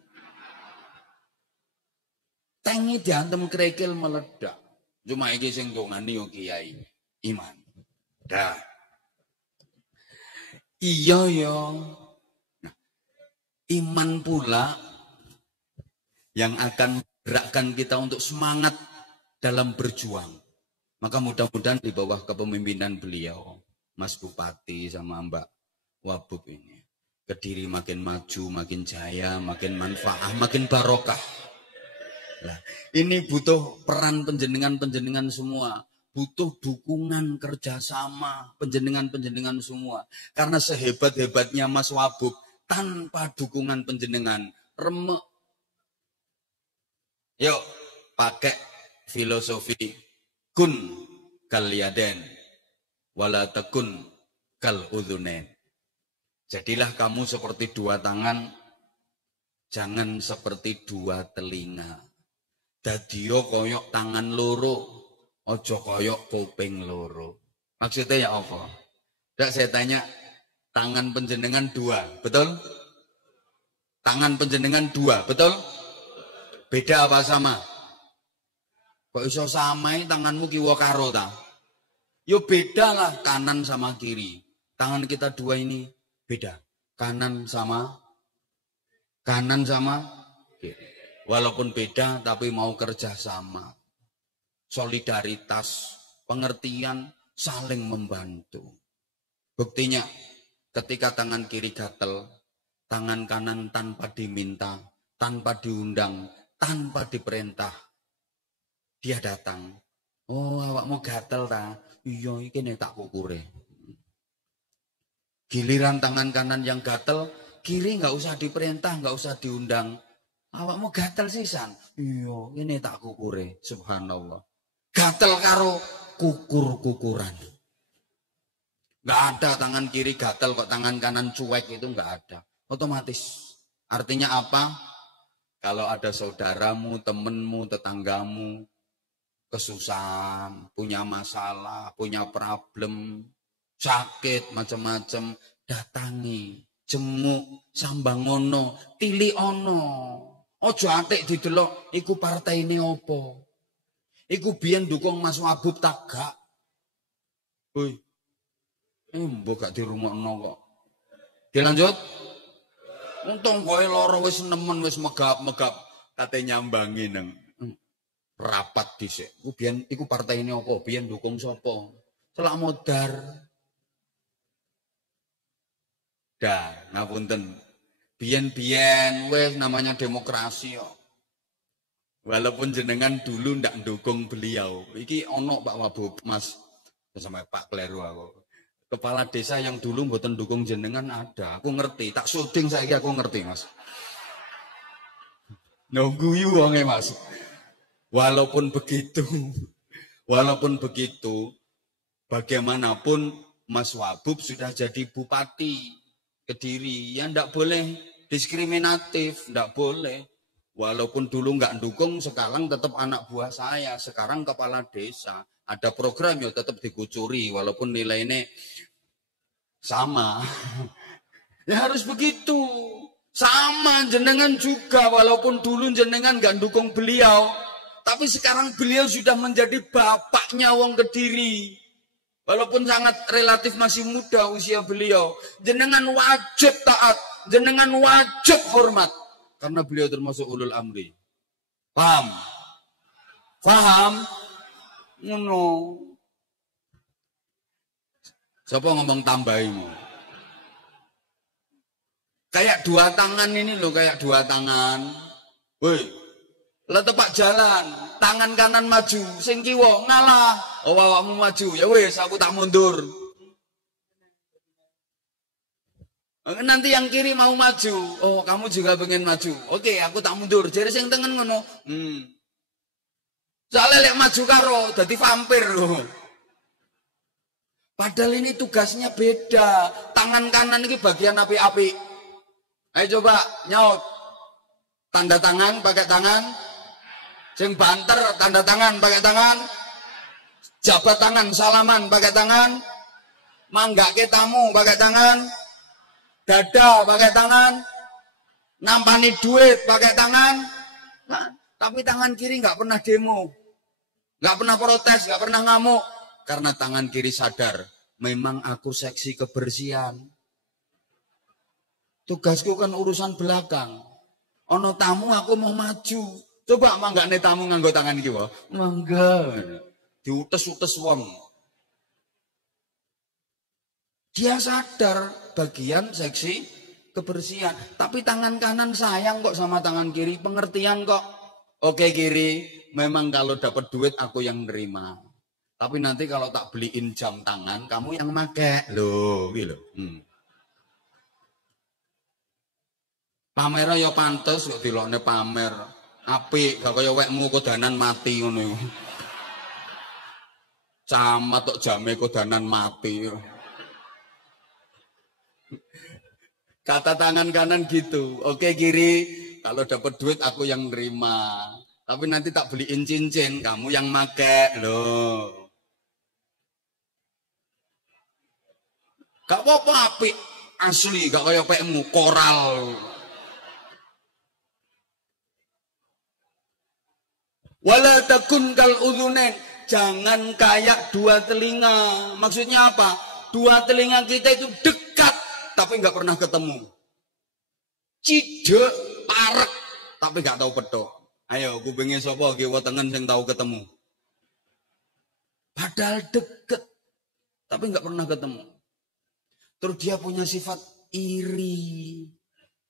Tengi diantem kerikil meledak. Cuma iki sing dongani yo kiai iman. Dah. Iya yo. Nah, iman pula yang akan gerakkan kita untuk semangat dalam berjuang. Maka mudah-mudahan di bawah kepemimpinan beliau, Mas Bupati sama Mbak Wabub ini. Kediri makin maju, makin jaya, makin manfaah, makin barokah. Nah, ini butuh peran penjenengan-penjenengan semua. Butuh dukungan kerjasama penjenengan-penjenengan semua. Karena sehebat-hebatnya Mas Wabub, tanpa dukungan penjenengan, remek. Yuk, pakai filosofi kun kal yaden, wala takun kal udhunen. Jadilah kamu seperti dua tangan, jangan seperti dua telinga. Dadiyo koyok tangan loro, ojo koyok kuping loro. Maksudnya ya apa? Tidak, saya tanya, tangan penjenengan dua, betul? Tangan penjenengan dua, betul? Beda apa sama? Kok iso samai tanganmu kiwa karo ta? Yo beda lah kanan sama kiri. Tangan kita dua ini beda. Kanan sama kiri. Walaupun beda tapi mau kerja sama. Solidaritas, pengertian, saling membantu. Buktinya ketika tangan kiri gatel, tangan kanan tanpa diminta, tanpa diundang, tanpa diperintah, dia datang. Oh, awakmu gatel ta? Iya, iki nek tak kukure. Giliran tangan kanan yang gatel, kiri nggak usah diperintah, nggak usah diundang. Awakmu gatel sisan. Iya, ini tak kukure. Subhanallah. Gatel karo kukur-kukuran. Nggak ada tangan kiri gatel kok tangan kanan cuek, itu nggak ada. Otomatis. Artinya apa? Kalau ada saudaramu, temenmu, tetanggamu kesusahan, punya masalah, punya problem, sakit, macam-macam, datangi, jemuk, sambangono, tili ono. Ojo atik didelok, iku partai ini opo. Iku biyen dukung Mas Wabub tak gak. Woi, mbok gak dirungokno kok. Dilanjut. Untung kowe loro wis nemen, wis megap-megap kate nyambangi nang rapat dhisik. Iku biyen iku partai ini opo, biyen dukung sapa. Celak modar. Dah, ngapunten. Biyen-biyen wes namanya demokrasi kok. Walaupun jenengan dulu ndak dukung beliau. Iki ono Pak Wabub, Mas. Sampai Pak Kleru aku. Kepala desa yang dulu mboten dukung jenengan ada. Aku ngerti, tak syuting saiki aku ngerti, Mas. Nungguyu wonge, Mas. Walaupun begitu, bagaimanapun Mas Wabub sudah jadi bupati Kediri, ya ndak boleh diskriminatif, ndak boleh. Walaupun dulu nggak dukung, sekarang tetap anak buah saya, sekarang kepala desa. Ada program ya tetap dikucuri, walaupun nilainya sama. Ya harus begitu. Sama jenengan juga, walaupun dulu jenengan nggak dukung beliau, tapi sekarang beliau sudah menjadi bapaknya wong Kediri. Walaupun sangat relatif masih muda usia beliau, jenengan wajib taat, jenengan wajib hormat. Karena beliau termasuk ulul amri. Paham? Paham? Ngono. Siapa ngomong tambahimu? Kayak dua tangan ini loh, kayak dua tangan. Woi, lah tepak jalan, tangan kanan maju, sing kiwa ngalah. Oh, awakmu maju, ya wes aku tak mundur. Nanti yang kiri mau maju, oh kamu juga pengen maju. Oke, aku tak mundur. Jadi sing tengen ngono. Soalnya lek maju karo dadi vampir loh. Padahal ini tugasnya beda. Tangan kanan ini bagian api-api. Ayo coba nyaut. Tanda tangan pakai tangan. Sing banter tanda tangan pakai tangan. Jabat tangan salaman pakai tangan. Manggake tamu pakai tangan. Dada pakai tangan. Nampani duit pakai tangan. Nah, tapi tangan kiri nggak pernah demo. Nggak pernah protes, nggak pernah ngamuk. Karena tangan kiri sadar, memang aku seksi kebersihan. Tugasku kan urusan belakang. Ono tamu aku mau maju. Coba mangga nih tamu nganggo tangan kiwa. Mangga. Diutes-utes wong. Dia sadar bagian seksi kebersihan. Tapi tangan kanan sayang kok sama tangan kiri. Pengertian kok. Oke kiri, memang kalau dapat duit aku yang nerima. Tapi nanti kalau tak beliin jam tangan, kamu yang make. Loh, gitu. Pamer ya pantes kok dilokne pamer. Apik, gak kaya wekmu kodanan mati ngono. Camat tok jame kodanan mati. Kata tangan kanan gitu. Oke kiri, kalau dapat duit aku yang nerima. Tapi nanti tak beliin cincin, kamu yang make. Loh. Gak apa-apa apik. Asli, gak kaya pekmu, koral. Wala takun kal udhunain. Jangan kayak dua telinga. Maksudnya apa? Dua telinga kita itu dekat, tapi nggak pernah ketemu. Cidek, parek, tapi nggak tahu petok. Ayo, kupingnya sapa kiwa tengen sing tahu ketemu. Padahal deket, tapi nggak pernah ketemu. Terus dia punya sifat iri.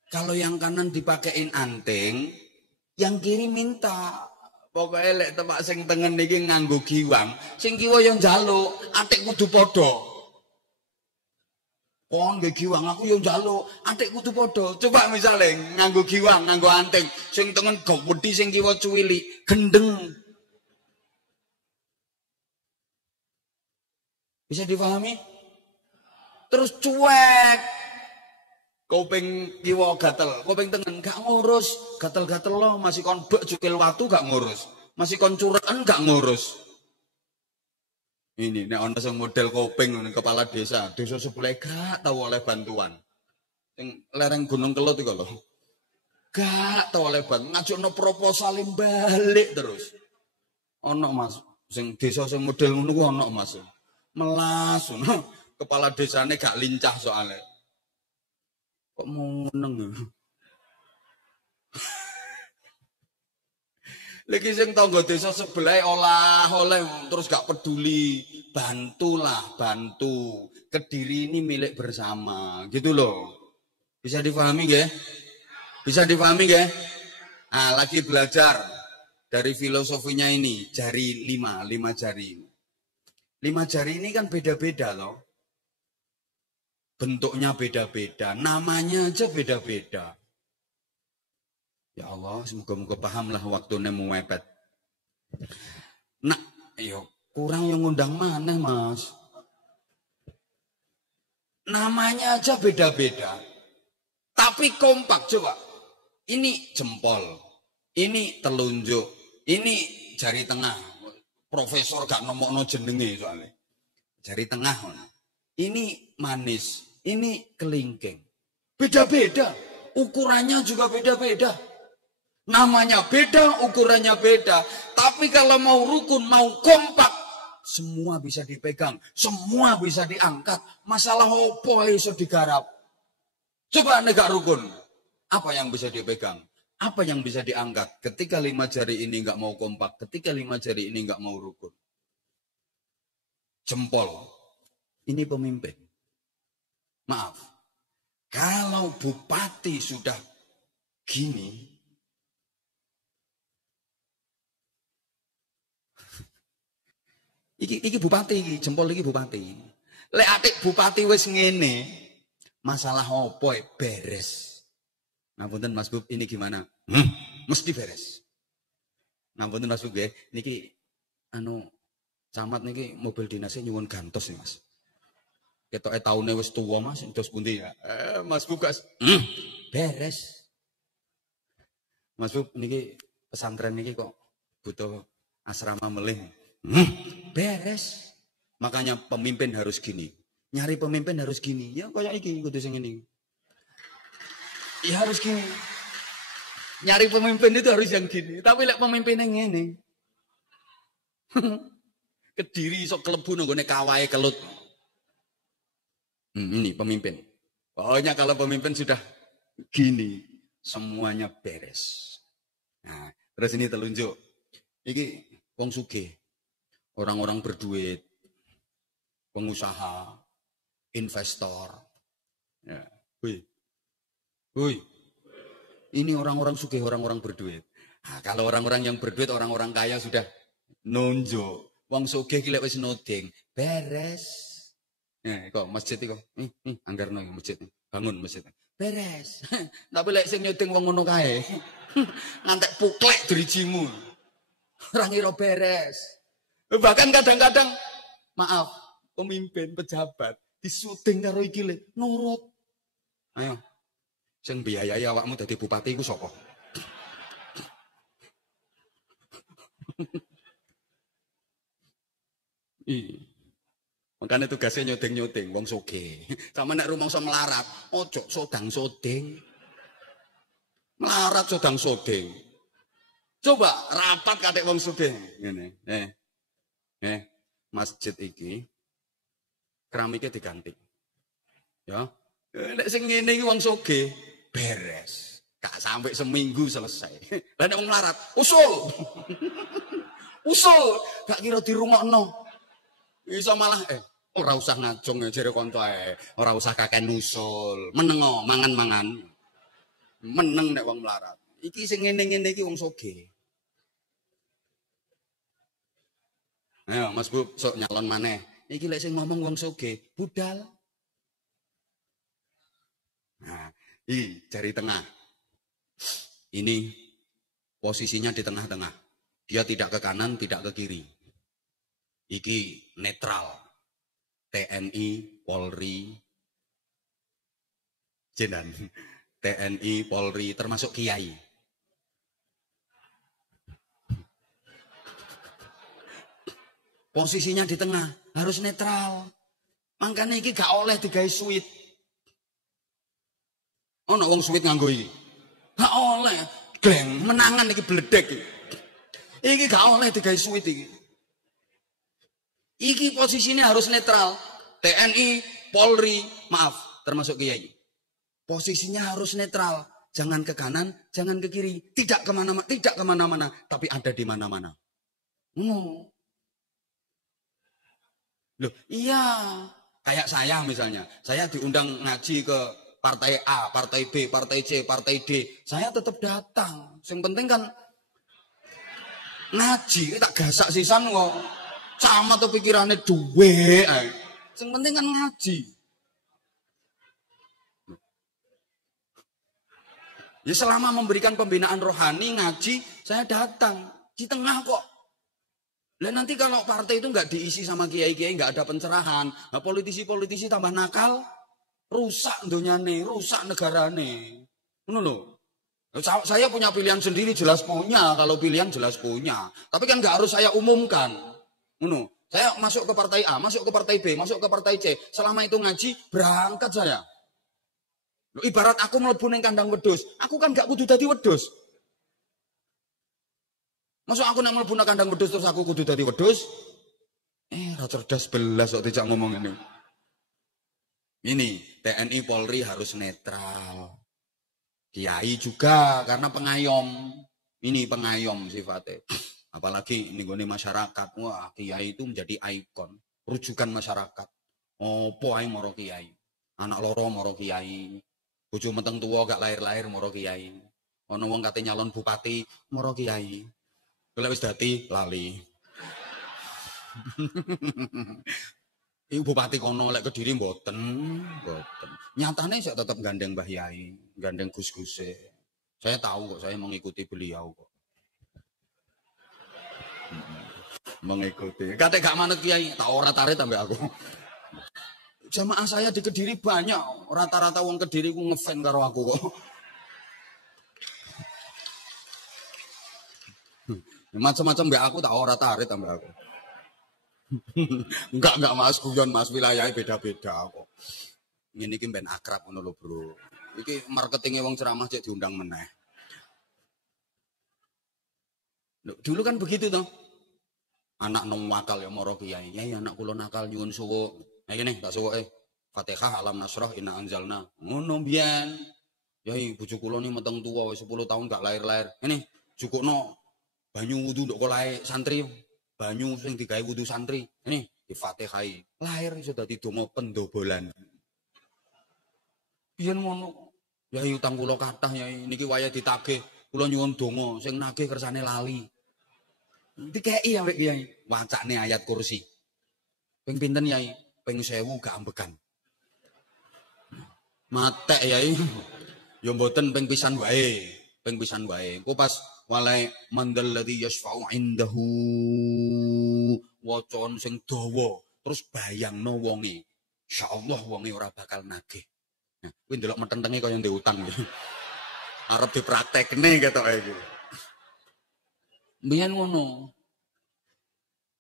Kalau yang kanan dipakein anting, yang kiri minta. Pokoknya lek tepak sing tengen niki nganggo giwang, sing kiwa yang njaluk, atik kudu padha. Kon nggih giwang, aku yang njaluk, atik kudu padha. Coba misale nganggo giwang, nganggo anting, sing tengen gawedhi sing kiwa cuwili, gendeng. Bisa dipahami? Terus cuek. Kuping kiwa gatel, kuping tengen gak ngurus, gatel-gatel lo masih kon bek cukil watu gak ngurus, masih kon curekan gak ngurus. Ini nek ana sing model kuping kepala desa sebelah gak tahu oleh bantuan. Sing lereng Gunung Kelut iku lho. Gak tahu oleh bantuan, ngajukno proposal balik terus. Ono Mas, sing desa sing model ngono ku ono Mas. Melas kepala desane gak lincah soalnya. Kok meneng. Lagi sing tangga desa sebelah olah oleh terus gak peduli, bantulah, bantu. Kediri ini milik bersama, gitu loh. Bisa difahami nggih? Bisa difahami nggih? Nah, lagi belajar dari filosofinya ini, jari 5 jari. 5 jari ini kan beda-beda loh. Bentuknya beda-beda, namanya aja beda-beda. Ya Allah, semoga-moga pahamlah waktunya mau mepet. Nah, yo kurang yang ngundang mana Mas? Namanya aja beda-beda. Tapi kompak coba. Ini jempol, ini telunjuk, ini jari tengah. Profesor gak nomokno jenenge soalnya. Jari tengah. Ini manis, ini kelingking. Beda-beda, ukurannya juga beda-beda. Namanya beda, ukurannya beda. Tapi kalau mau rukun, mau kompak, semua bisa dipegang, semua bisa diangkat. Masalah opo iso digarap. Coba negak rukun. Apa yang bisa dipegang? Apa yang bisa diangkat? Ketika 5 jari ini nggak mau kompak, ketika 5 jari ini nggak mau rukun. Jempol. Ini pemimpin. Maaf. Kalau bupati sudah gini, iki bupati, jempol iki bupati. Lek atik bupati wis ngene, masalah opo beres. Ngapunten Mas Bub, ini gimana? Mesti beres. Ngapunten Mas Bub nggih, niki camat niki mobil dinasnya nyuwun gantos nih Mas. Ketoke taune wis tuwa Mas, dos pundi ya? Mas Bub gas. Beres. Mas Bub niki pesantren niki kok butuh asrama melih. Beres. Makanya pemimpin harus gini. Nyari pemimpin harus gini. Ya kayak iki kudu sing ngene. Ya harus gini. Nyari pemimpin itu harus yang gini. Tapi lek pemimpin yang ngene. Kediri iso klebu nggone kawahe kelut. Ini pemimpin. Pokoknya kalau pemimpin sudah gini, semuanya beres. Nah, terus ini telunjuk. Iki wong sugih. Orang-orang berduit, pengusaha, investor. Ya, Woi. Ini orang-orang sugih, orang-orang berduit. Nah, kalau orang-orang yang berduit, orang-orang kaya sudah nunjuk. Wong sugih ki lek wis noding, beres. Nah, kok masjid iki kok. Anggarno masjid. Bangun masjid. Beres. Tapi lek sing nyoding wong ngono kae. Ngantek puklek dirijimu. Ora ngira beres. Bahkan kadang-kadang maaf, pemimpin pejabat disuting karo iki le nurut. Ayo. Sing biayai awakmu dadi bupati iku sapa? Makanya tugasnya nyodeng-nyodeng wong sugih. Sama nek rumangsa melarat, ojo sodang-sodeng. Melarat sodang-sodeng. Coba rapat katik wong sugih ngene. Masjid iki keramiknya diganti. Ya. Nek sing ngene iki wong sugih beres. Gak sampai seminggu selesai. Lah nek wong melarat, usul. Usul, gak kira dirungokno. Iso malah ora usah ngajong jere kanca ae. Ora usah kaken usul. Menengo, mangan-mangan. Meneng nek wong melarat. Iki sing ngene-ngene iki wong sugih. Ayo Mas Bu, sok nyalon maneh. Iki lek sing ngomong wong sugih, budal. Nah, ini jari tengah. Ini posisinya di tengah-tengah. Dia tidak ke kanan, tidak ke kiri. Iki netral. TNI, Polri, Jenan. TNI, Polri, termasuk Kiai. Posisinya di tengah, harus netral. Makanya iki gak oleh digawe suit. Ono wong suit nganggo iki. Gak oleh. Gleng, menangan iki bledek iki. Iki gak oleh digawe suit iki. Iki posisinya harus netral. TNI, Polri, maaf, termasuk Kiai. Posisinya harus netral. Jangan ke kanan, jangan ke kiri. Tidak kemana-mana, tapi ada di mana-mana. Loh, iya. Kayak saya misalnya. Saya diundang ngaji ke partai A, partai B, partai C, partai D. Saya tetap datang. Yang penting kan ngaji. Tak gasak sisan kok. Sama tuh pikirannya duwe. Yang penting kan ngaji. Ya selama memberikan pembinaan rohani, ngaji, saya datang. Di tengah kok. Lah nanti kalau partai itu nggak diisi sama kiai-kiai, nggak ada pencerahan, nah politisi-politisi tambah nakal, rusak dunyane, rusak negarane. Ngono lho. Saya punya pilihan sendiri, jelas punya. Kalau pilihan jelas punya. Tapi kan nggak harus saya umumkan. Ngono. Saya masuk ke partai A, masuk ke partai B, masuk ke partai C. Selama itu ngaji, berangkat saya. Loh, ibarat aku mlebu ning kandang wedhus, aku kan nggak kudu dadi wedhus. Masuk aku nak mlebu nang kandang wedhus terus aku kudu dadi wedhus? Ra cerdas belas kok tidak ngomong ini. Ini TNI Polri harus netral. Kiai juga karena pengayom. Ini pengayom sifatnya. Apalagi ini masyarakat. Wah, kiai itu menjadi ikon, rujukan masyarakat. Opo ae moro kiai. Anak loro moro kiai. Bojo meteng tuwa gak lahir-lahir moro kiai. Ana wong kate nyalon bupati moro kiai. Lek wis dadi lali. Iku bupati kono lek Kediri mboten. Nyatane saya tetap gandeng Mbah Yai, gandeng Gus-Guse. Saya tahu kok, saya mengikuti beliau kok. Mengikuti. Kate gak manut Kiai, tak ora tarik tambah aku. Jamaah saya di Kediri banyak, rata-rata wong Kediri ku ngefan karo aku kok. Macam-macam mbak aku tak ora tarik tambah aku. Enggak Mas, guyon Mas, wilayahnya beda-beda kok. Ini iki ben akrab ngono lho, Bro. Iki marketingnya wong ceramah cek diundang meneh. Dulu kan begitu toh. Anak nong nakal ya moro kiai. Yai anak kula nakal nyuwun suwuk. Nah gini tak suwuke. Fatihah alam nasrah inna anzalna. Ngono mbiyen. Yai bojo kula ni meteng tuwa wis 10 tahun gak lahir-lahir. Ini jukukno banyu wudu nduk kolae santri. Banyu sing digawe wudu santri. Ini difatihai. Lahir iso dadi donga pendobolan. Biyen ngono. Yai utang kula kathah yai niki wayah ditagih. Kula nyuwun donga sing nagih kersane lali. Dikei ambek Kiai, wacane ayat kursi. Ping pinten Yai? Ping 1000 gak ambekan. Matek Yai. Ya mboten ping pisan wae. Ping pisan wae. Engko pas walai mandal ladzi yasfa'u indahu wacan sing dawa, terus bayangno wonge. Insyaallah wonge ora bakal nagih. Nah, kuwi ndelok metentenge kaya ndek utang. Arep dipraktekne ketoke iki. Biyen ngono.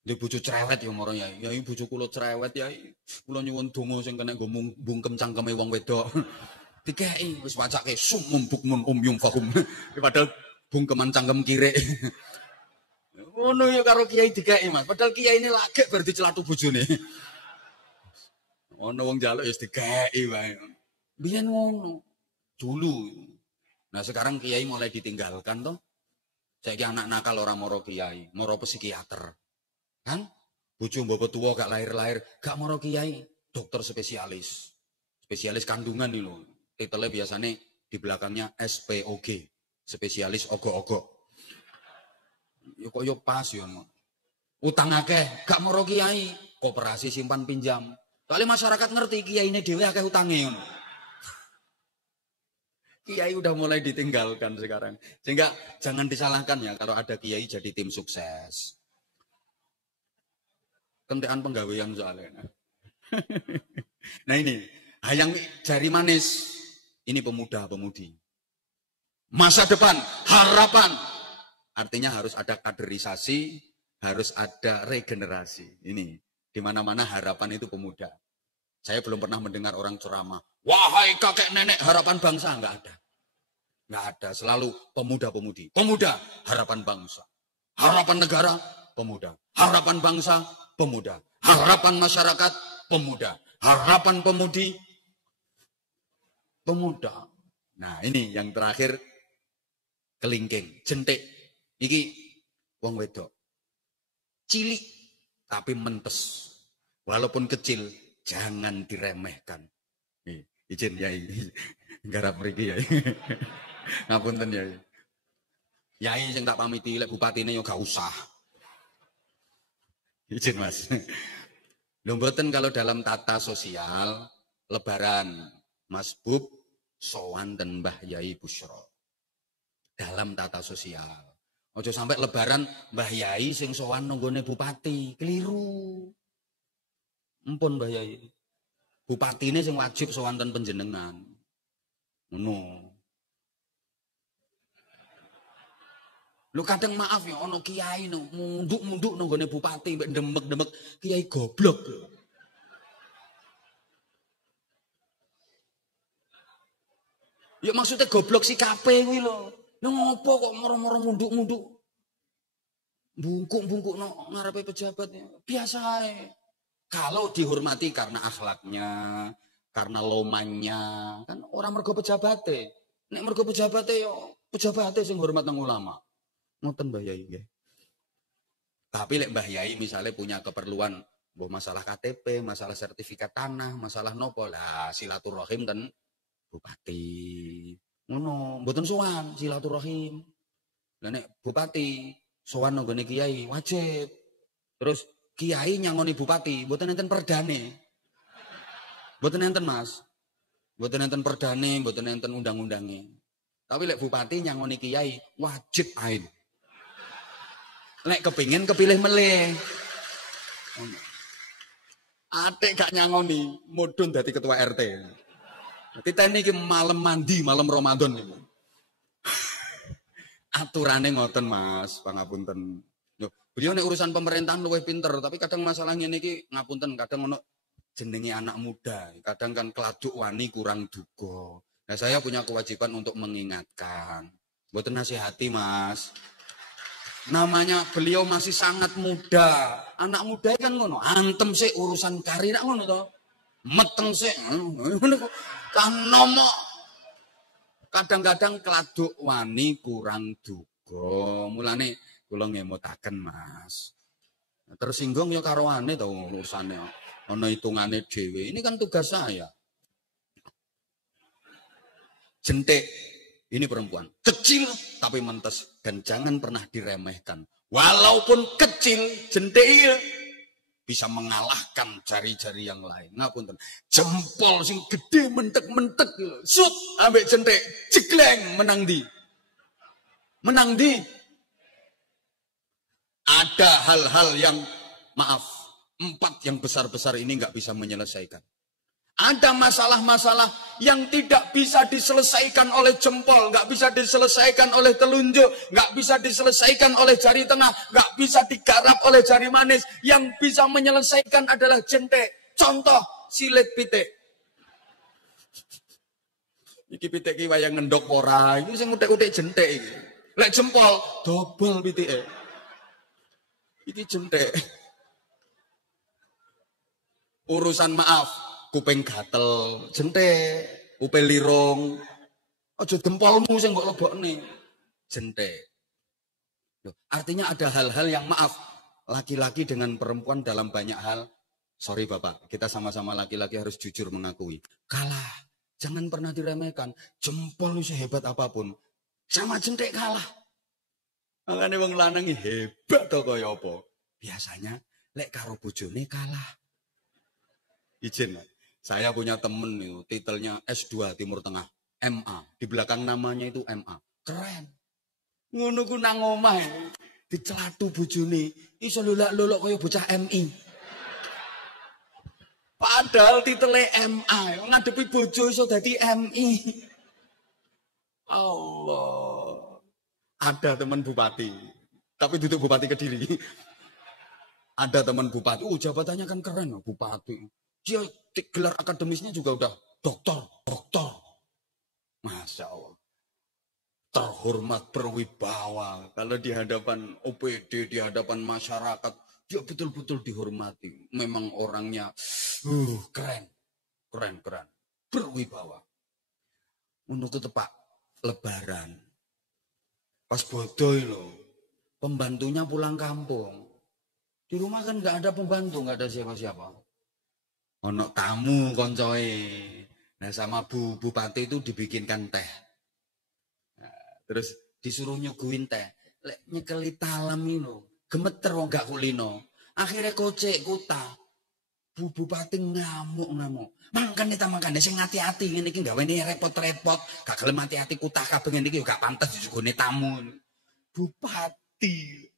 Ndek bojo cerewet ya moro Yai. Yai bojo kula cerewet Yai. Kula nyuwun donga sing kena nggo mbungkem cangkeme wong wedok. Dikeki wis wacake sumum bukmun umyum fahum. Padahal bungkeman cangkem kire. Ngono ya karo kiai dikeki Mas. Padahal kiai ini lagek bar dicelatu bojone. Ono wong njaluk ya dikeki wae. Biyen ngono. Dulu. Nah sekarang kiai mulai ditinggalkan toh. Saiki anak nakal ora moro kiai, moro psikiater. Kan? Bojo mbok tuwa gak lahir-lahir, gak moro kiai, dokter spesialis. Spesialis kandungan nih lho. Titelnya biasanya di belakangnya SPOG, spesialis ogok-ogok. Ya kok yo pas yo. Utang akeh, gak moro kiai, koperasi simpan pinjam. Kali masyarakat ngerti kiai ini dhewe akeh utange ngono. Kiai udah mulai ditinggalkan sekarang. Sehingga jangan disalahkan ya kalau ada kiai jadi tim sukses. Kentekan penggawean soalnya. Nah ini, hayang jari manis. Ini pemuda-pemudi. Masa depan, harapan. Artinya harus ada kaderisasi, harus ada regenerasi. Ini, di mana-mana harapan itu pemuda. Saya belum pernah mendengar orang ceramah. Wahai kakek nenek harapan bangsa. Enggak ada. Enggak ada. Selalu pemuda-pemudi. Pemuda, harapan bangsa. Harapan negara, pemuda. Harapan bangsa, pemuda. Harapan masyarakat, pemuda. Harapan pemudi, pemuda. Nah ini yang terakhir, kelingking, jentik. Iki wong wedok. Cilik, tapi mentes. Walaupun kecil, jangan diremehkan. Nih, izin Yai. Garap mriki Yai. Ngapunten Yai. Yai sing tak pamiti lek bupatine yo gak usah. Izin Mas. Lho mboten kalau dalam tata sosial lebaran Mas Bub sowan ten Mbah Yai Busyra. Dalam tata sosial. Ojo sampai lebaran Mbah Yai sing sowan nanggone bupati, keliru. Empun Mbah Yai. Bupatine sing wajib sowan ten panjenengan. Ngono. Lu kadang maaf ya ono kiai no munduk-munduk nanggone bupati mbek demek-demek kiai goblok. Ya maksudnya goblok si KP kuwi lho. Lho ngopo kok moro-moro munduk-munduk? bungkuk-bungkuk no ngarepe pejabatnya. Biasa ae. Kalau dihormati karena akhlaknya, karena lomannya, kan orang mergo pejabate. Nek mergo pejabate yo pejabate sing hormat nang ulama. Ngoten Mbah Yai nggih. Tapi lek Mbah Yai misalnya punya keperluan masalah KTP, masalah sertifikat tanah, masalah nopo lah silaturahim ten bupati. Ngono, mboten sowan silaturahim. Lah nek bupati sowan nang gone kiai wajib. Terus kiai nyangoni bupati, mboten enten perdane. Mboten enten Mas. Mboten enten perdane, mboten enten undang-undange. Tapi lek bupati nyangoni kiai wajib ain. Lek kepingin kepilih meleh. Atik gak nyangoni, mudhun dadi ketua RT. Kita ini malam mandi, malam Ramadan niku. Aturane ngoten Mas, pangapunten. Loh, beliau nek urusan pemerintahan luwih pinter, tapi kadang masalah ngene iki ngapunten, kadang ono jenenge anak muda, kadang kan keladuk wani kurang duga. Nah, saya punya kewajiban untuk mengingatkan. Mboten nasihati Mas. Namanya beliau masih sangat muda. Anak muda kan ngono, antem sih urusan karir ngono to. Meteng sih. Kan nomok. Kadang-kadang keladuk wani kurang duga. Mulane kula ngemutaken Mas. Tersinggung ya karo ane to urusane. Ana hitungane dhewe. Ini kan tugas saya. Jentik. Ini perempuan kecil tapi mentes dan jangan pernah diremehkan. Walaupun kecil, jentik bisa mengalahkan jari-jari yang lain. Ngapunten, jempol sing gede mentek-mentek, sut ambek jentik, jegleng menang di. Menang di. Ada hal-hal yang maaf, 4 yang besar-besar ini nggak bisa menyelesaikan. Ada masalah-masalah yang tidak bisa diselesaikan oleh jempol, nggak bisa diselesaikan oleh telunjuk, nggak bisa diselesaikan oleh jari tengah, nggak bisa digarap oleh jari manis. Yang bisa menyelesaikan adalah jentik. Contoh, silet pitik. Iki pitik ki wayang ngendok ora, iki sing utek-utek jentik iki. Lek jempol dobel pitike. Iki jentik. Urusan maaf. Kuping gatel, jentik, upel lirung, aja dempolmu sing mbok lebokne, jentik. Artinya ada hal-hal yang maaf, laki-laki dengan perempuan dalam banyak hal, sorry Bapak, kita sama-sama laki-laki harus jujur mengakui, kalah, jangan pernah diremehkan, jempol sehebat apapun, sama jentik kalah. Makanya wong lanang hebat to kaya apa? Biasanya lek karo bojone kalah. Izin, saya punya temen itu, titelnya S2 Timur Tengah, MA. Di belakang namanya itu MA. Keren. Ngono ku nang omah, dicelatu bojone, iso lolak-lolok kaya bocah MI. Padahal titelnya MA, ngadepi bojo iso dadi MI. Allah. Ada teman bupati, tapi duduk bupati Kediri. Ada teman bupati, jabatannya kan keren bupati. Dia gelar akademisnya juga udah doktor. Masya Allah. Terhormat berwibawa. Kalau di hadapan OPD, di hadapan masyarakat, dia betul-betul dihormati. Memang orangnya keren. Berwibawa. Untuk tepak lebaran. Pas bodoh loh. Pembantunya pulang kampung. Di rumah kan nggak ada pembantu, nggak ada siapa-siapa. Ono tamu koncoe. Nah sama bupati itu dibikinkan teh. Nah, terus disuruh nyuguhin teh. Lek nyekeli talam ini gemeter wong gak kulino. Akhirnya kocek kuta. Bupati ngamuk. Makanya sing hati-hati ngene iki gawane repot-repot. Gak gelem hati-hati kuta kabeh ngene iki gak pantes disuguhne tamu. Bupati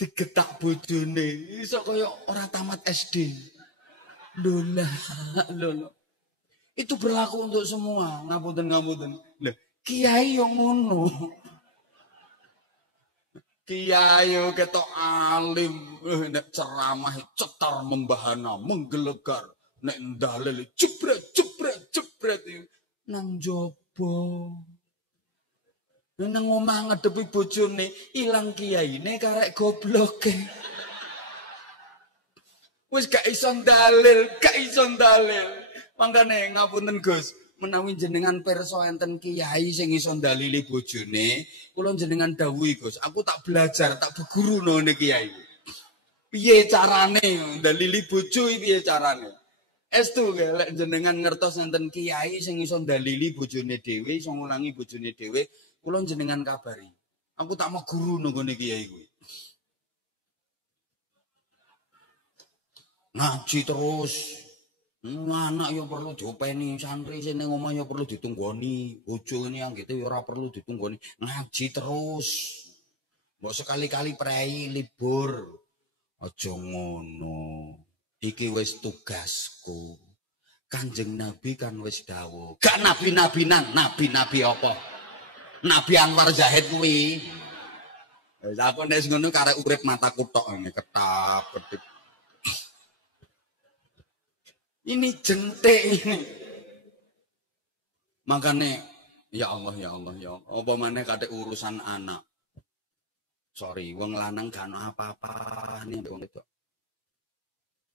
digetak bojone iso kaya ora tamat SD. Lola. Itu berlaku untuk semua. Ngapunten. Lah, kiai yang ngono. Kiai ketok alim, nek ceramah cetar membahana, menggelegar, nek dalil jebret nang jopo. Nang omah ngadepi bojone, ilang kiyaine karek gobloke. Wis gak iso dalil, gak iso dalil. Mangkane ngapunten Gus, menawi jenengan pirsa enten kiai sing iso dalili bojone, kula jenengan dawuhi Gus, aku tak belajar, tak beguruno ne kiai. Piye carane dalili bojo piye carane? Estu lek jenengan ngertos enten kiai sing iso dalili bojone dhewe, iso ngulangi bojone dhewe, kula jenengan kabari. Aku tak mau guru nggone kiai kuwi. Ngaji terus. Anak ya perlu diopeni, santri sing ning omah ya perlu ditunggoni, bojo ini anggite ya ora perlu ditunggoni. Ngaji terus. Mbok sekali-kali prei libur. Aja ngono. Iki wis tugasku. Kanjeng Nabi kan wis dawuh. Gak nabi-nabinan, nabi-nabi apa? Nabi Anwar Zahid kuwi. Wis aku nek ngono karek urip mataku tok ngene ketap-ketip. Ini jentik ini. Makane ya Allah ya Allah ya Allah. Apa maneh kate urusan anak. Sorry, wong lanang gak ono apa-apa nih wong wedok.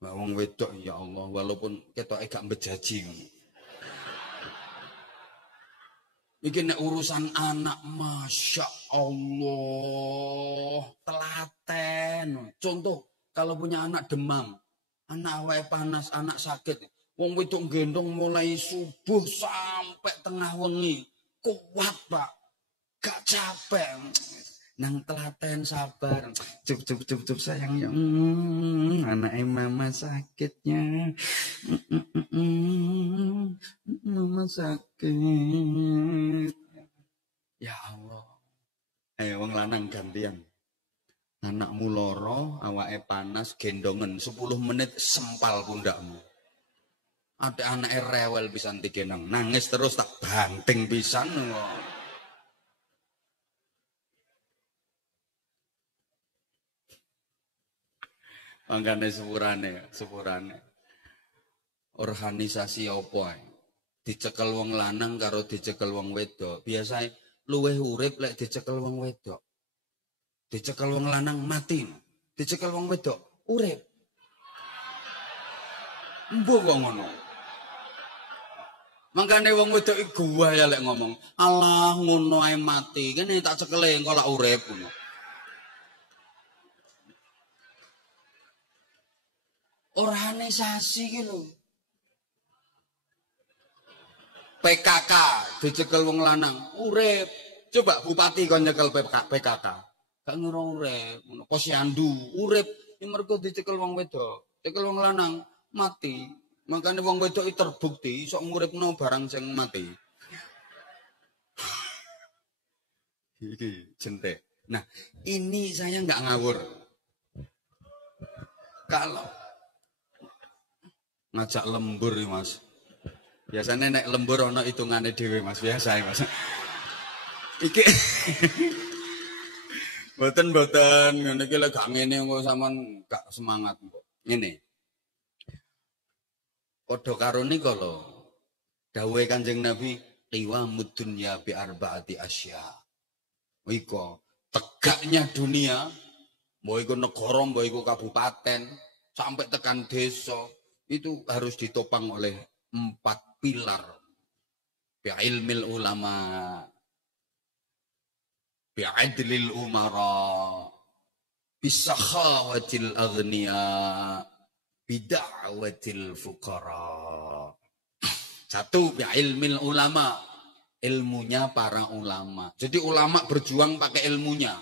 Wong wedok ya Allah, walaupun ketoke gak bejaji ngono. Iki nek urusan anak, masya Allah, telaten. Contoh, kalau punya anak demam, anak awake panas, anak sakit, wong wedok gendong mulai subuh sampai tengah wengi, kuat Pak, gak capek. Nang telaten sabar, cup sayangnya, anak mama sakitnya, mama sakit, ya Allah, wong lanang gantian, anakmu loro, awake panas, gendongan 10 menit sempal pundakmu, ada anak rewel pisan digendong, nangis terus tak banting pisan. Mangkane sepurane. Organisasi apa ae? Dicekel wong lanang karo dicekel wong wedok. Biasane luweh urip lek dicekel wong wedok. Dicekel wong lanang mati. Dicekel wong wedok urip. Mbok kok ngono. Mangkane wong wedok iki gua ya lek ngomong, "Allah ngono ae mati, kene tak cekele engko lak urip." Ngono. Organisasi ki lho. PKK dicekel wong lanang urip. Coba bupati kon nyekel PKK. Gak ngira urip, ngono Posyandu urip, iki mergo dicekel wong wedok. Cekel wong lanang mati. Makane wong wedok iki terbukti iso nguripno barang sing mati. Iki jentek. Nah, ini saya nggak ngawur. Kalau ngajak lembur Mas. Biasanya nek lembur ana hitungane dhewe Mas, biasa Mas. Iki mboten ngene iki lek gak ngene kok sampean gak semangat kok. Ngene. Padha karo nika lho. Dawuhe Kanjeng Nabi, "Qiwamud dunya bi arba'ati asya." Iko tegaknya dunia, mbok iku negara, mbok iku kabupaten, sampai tekan desa. Itu harus ditopang oleh 4 pilar. Bi'ilmil ulama, bi'adlil umara, bisakhawatil aghniya, bida'watil fuqara. 1, bi'ilmil ulama, ilmunya para ulama. Jadi ulama berjuang pakai ilmunya.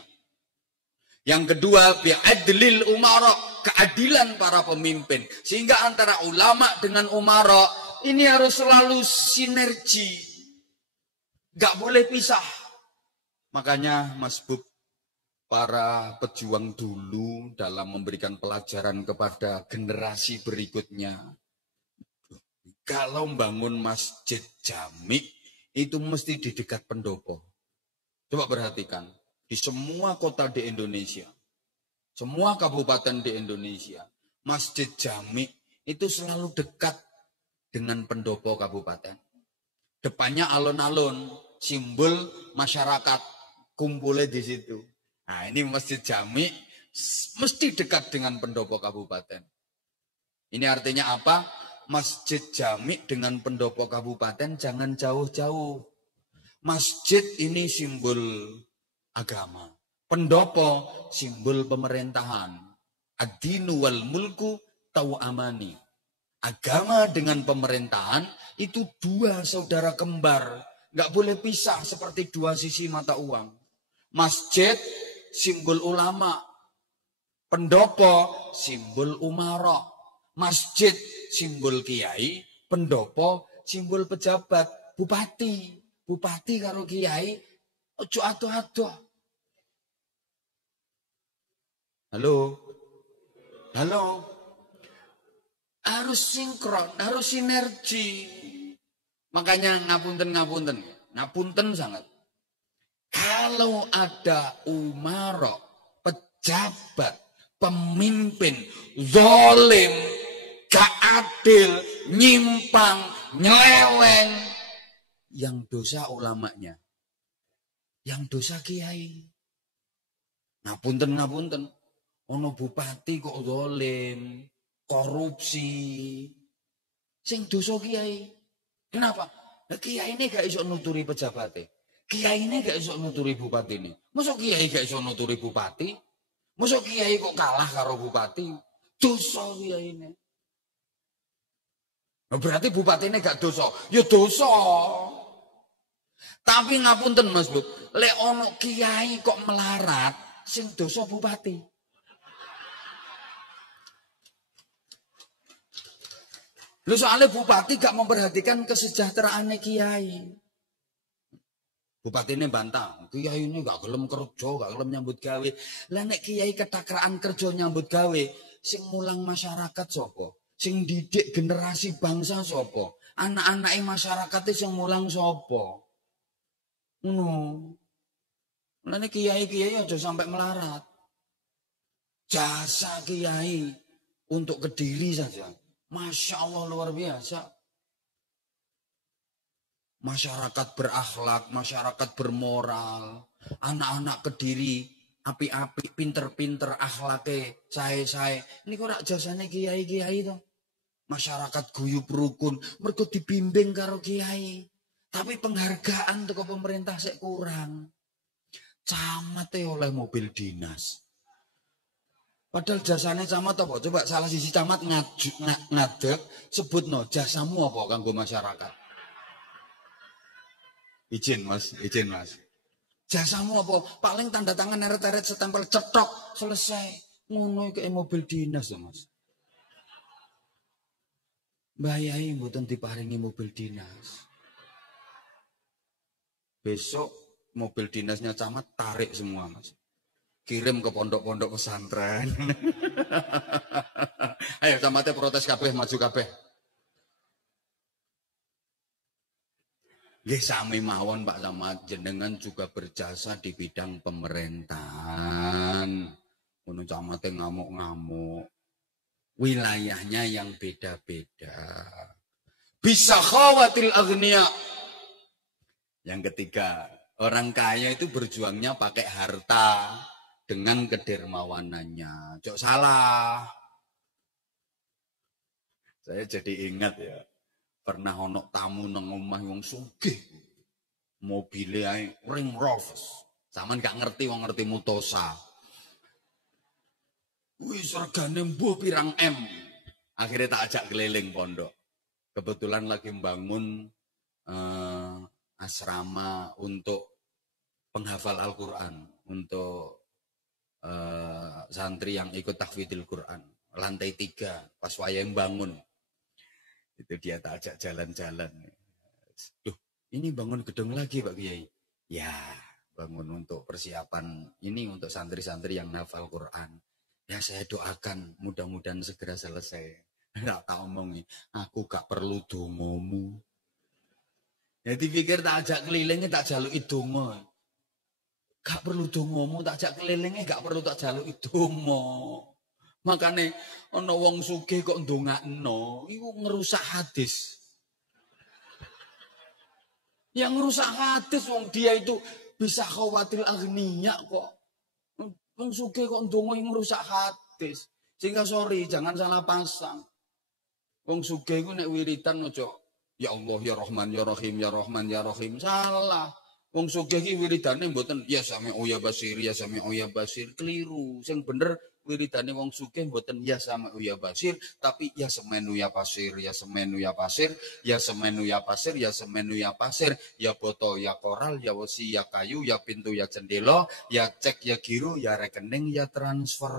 Yang kedua, bi'adlil umara, keadilan para pemimpin. Sehingga antara ulama dengan umara ini harus selalu sinergi. Gak boleh pisah. Makanya Mas Bub, para pejuang dulu dalam memberikan pelajaran kepada generasi berikutnya. Kalau membangun masjid jami, itu mesti di dekat pendopo. Coba perhatikan. Di semua kota di Indonesia, semua kabupaten di Indonesia, masjid jami itu selalu dekat dengan pendopo kabupaten. Depannya alun-alun, simbol masyarakat kumpulnya di situ. Nah, ini Masjid Jami mesti dekat dengan pendopo kabupaten. Ini artinya apa? Masjid Jami dengan pendopo kabupaten jangan jauh-jauh. Masjid ini simbol agama. Pendopo simbol pemerintahan. Ad-dinu wal mulku tau'amani. Agama dengan pemerintahan itu dua saudara kembar. Nggak boleh pisah seperti dua sisi mata uang. Masjid simbol ulama. Pendopo simbol umara. Masjid simbol kiai. Pendopo simbol pejabat. Bupati. Bupati karo kiai ojo adoh-adoh. Halo. Halo. Harus sinkron, harus sinergi. Makanya ngapunten sangat. Kalau ada umaro, pejabat, pemimpin zalim, gak adil, nyimpang, nyeleweng, yang dosa ulamanya, yang dosa kiai. Ngapunten. Ono bupati kok zalim, korupsi, sing dosa kiai. Kenapa? Nah, kiai ini gak iso nuturi pejabatnya. Kiai ini gak iso nuturi bupati ini. Masuk kiai gak iso nuturi bupati? Masuk kiai kok kalah karo bupati? Dosa kiai ini. Nah, berarti bupati ini gak dosa. Ya dosa. Tapi ngapunten Mas Bud, lek ono kiai kok melarat, sing dosa bupati. Lu soalnya bupati gak memperhatikan kesejahteraan kiai. Bupati ini bantah, kiai ini gak gelem kerja, gak gelem nyambut gawe. Lah nek kiai ketakraan kerja nyambut gawe, sing mulang masyarakat sopo? Sing didik generasi bangsa sopo? Anak-anake masyarakat sing mulang sopo? Lah nek kiai-kiai aja sampai melarat. Jasa kiai untuk Kediri saja. Masya Allah luar biasa. Masyarakat berakhlak, masyarakat bermoral. Anak-anak Kediri, api-api, pinter-pinter, akhlaknya, sae-sae. Ini kok jasanya kiai-kiai toh. Masyarakat guyub rukun, mereka dibimbing karo kiai. Tapi penghargaan ke pemerintah sik kurang. Camat oleh mobil dinas. Padahal jasanya camat apa? Coba salah sisi camat ngadeg sebut no jasamu apa kanggo masyarakat. Izin mas. Jasamu apa? Paling tanda tangan neret-neret setempel cetok selesai. Ngono iki mobil dinas to mas. Mbah Yai mboten diparingi mobil dinas. Besok mobil dinasnya camat tarik semua mas. Kirim ke pondok-pondok pesantren. Ayo camatnya protes kabeh, maju kabeh. Nggih sami mawon Pak Camat, jenengan juga berjasa di bidang pemerintahan. Ono camate ngamuk-ngamuk. Wilayahnya yang beda-beda. Bisa khawatil agniya. Yang ketiga, orang kaya itu berjuangnya pakai harta. Dengan kedermawanannya. Jok salah. Saya jadi ingat ya. Pernah ono tamu nang omah wong sugih. Mobilnya Ring Rolls. Saman gak ngerti wong ngerti Mutosa. Wis regane mbuh pirang M. Akhirnya tak ajak keliling pondok. Kebetulan lagi membangun asrama untuk penghafal Al-Quran. Untuk santri yang ikut tahfidzul Quran. Lantai 3 pas wayang bangun. Itu dia tak ajak jalan-jalan. Duh, ini bangun gedung lagi Pak Kiai. Ya, bangun untuk persiapan ini untuk santri-santri yang hafal Quran. Ya saya doakan mudah-mudahan segera selesai. Nggak tak omongi, aku gak perlu dongomu. Ya dipikir tak ajak kelilingnya tak jaluk dongo. Gak perlu dongomu, tak jak kelilingnya gak perlu tak jaluk dongo. Makanya ana wong sugih kok ndongakno, iku ngerusak hadis. Yang ngerusak hadis wong dia itu Bisa khawatir agniya kok. Wong sugih kok ndonga ngrusak hadis. Sehingga sorry, jangan salah pasang. Wong sugih iku nek wiridan aja ya Allah ya Rahman ya Rahim ya Rahman ya Rahim. Salah. Wong sugih iki wiridane mboten ya Sami'u ya Basir ya Sami'u ya Basir. Keliru. Sing bener wiridane wong sugih mboten ya Sami'u ya Basir, tapi ya Semenu ya Pasir, ya Semenu ya Pasir, ya Semenu ya Pasir, ya Semenu ya Pasir, ya Boto ya Koral, ya Wesi ya Kayu, ya Pintu ya Jendela, ya Cek ya Giro, ya Rekening ya Transfer.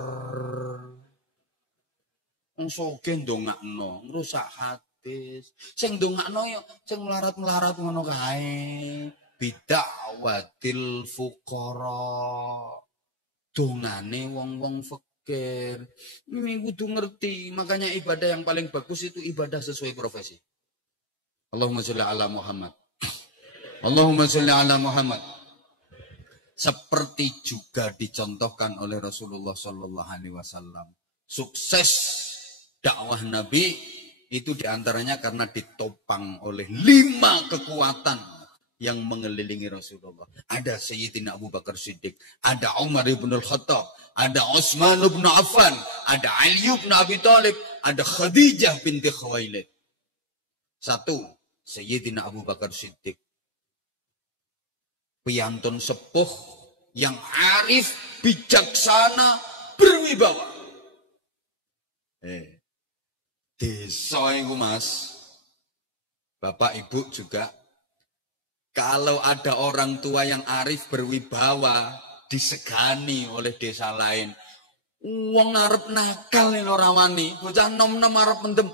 Wong sugih ndongakno ngrusak hadis. Sing ndongakno ya sing melarat-melarat ngono kae. Bid'awatil fuqara. Dongane wong-wong fakir. Ini kudu ngerti. Makanya ibadah yang paling bagus itu ibadah sesuai profesi. Allahumma sholli ala Muhammad. Allahumma sholli ala Muhammad. Seperti juga dicontohkan oleh Rasulullah sallallahu alaihi wasallam. Sukses dakwah Nabi itu diantaranya karena ditopang oleh 5 kekuatan yang mengelilingi Rasulullah. Ada Sayyidina Abu Bakar Siddiq, ada Umar ibn al-Khattab, ada Utsman ibn Affan, ada Ali ibn Abi Thalib, ada Khadijah binti Khuwailid. 1. Sayyidina Abu Bakar Siddiq. Piyantun sepuh yang arif, bijaksana, berwibawa. Desa itu Mas, Bapak Ibu juga. Kalau ada orang tua yang arif berwibawa, disegani oleh desa lain. Wong arep nakal yen ora wani, bocah nom-nom arep mendem.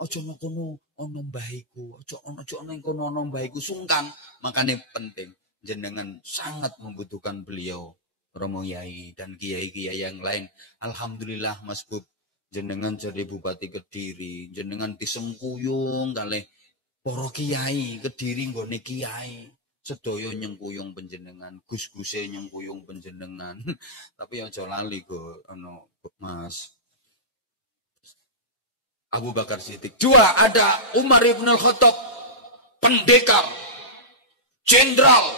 Aja ngono ana mbahku, aja ana kono ana mbahku sungkan. Makanya penting jenengan sangat membutuhkan beliau, Romo Yai dan kiai-kiai yang lain. Alhamdulillah Mas Bub, jenengan jadi Bupati Kediri, jenengan disengkuyung kalih para kiai Kediri nggone kiai sedaya nyengkuyung panjenengan, gus-guse nyengkuyung panjenengan. Tapi aja lali go ana Mas Abu Bakar Siddiq. 2 ada Umar ibn al-Khattab, pendekar, jenderal,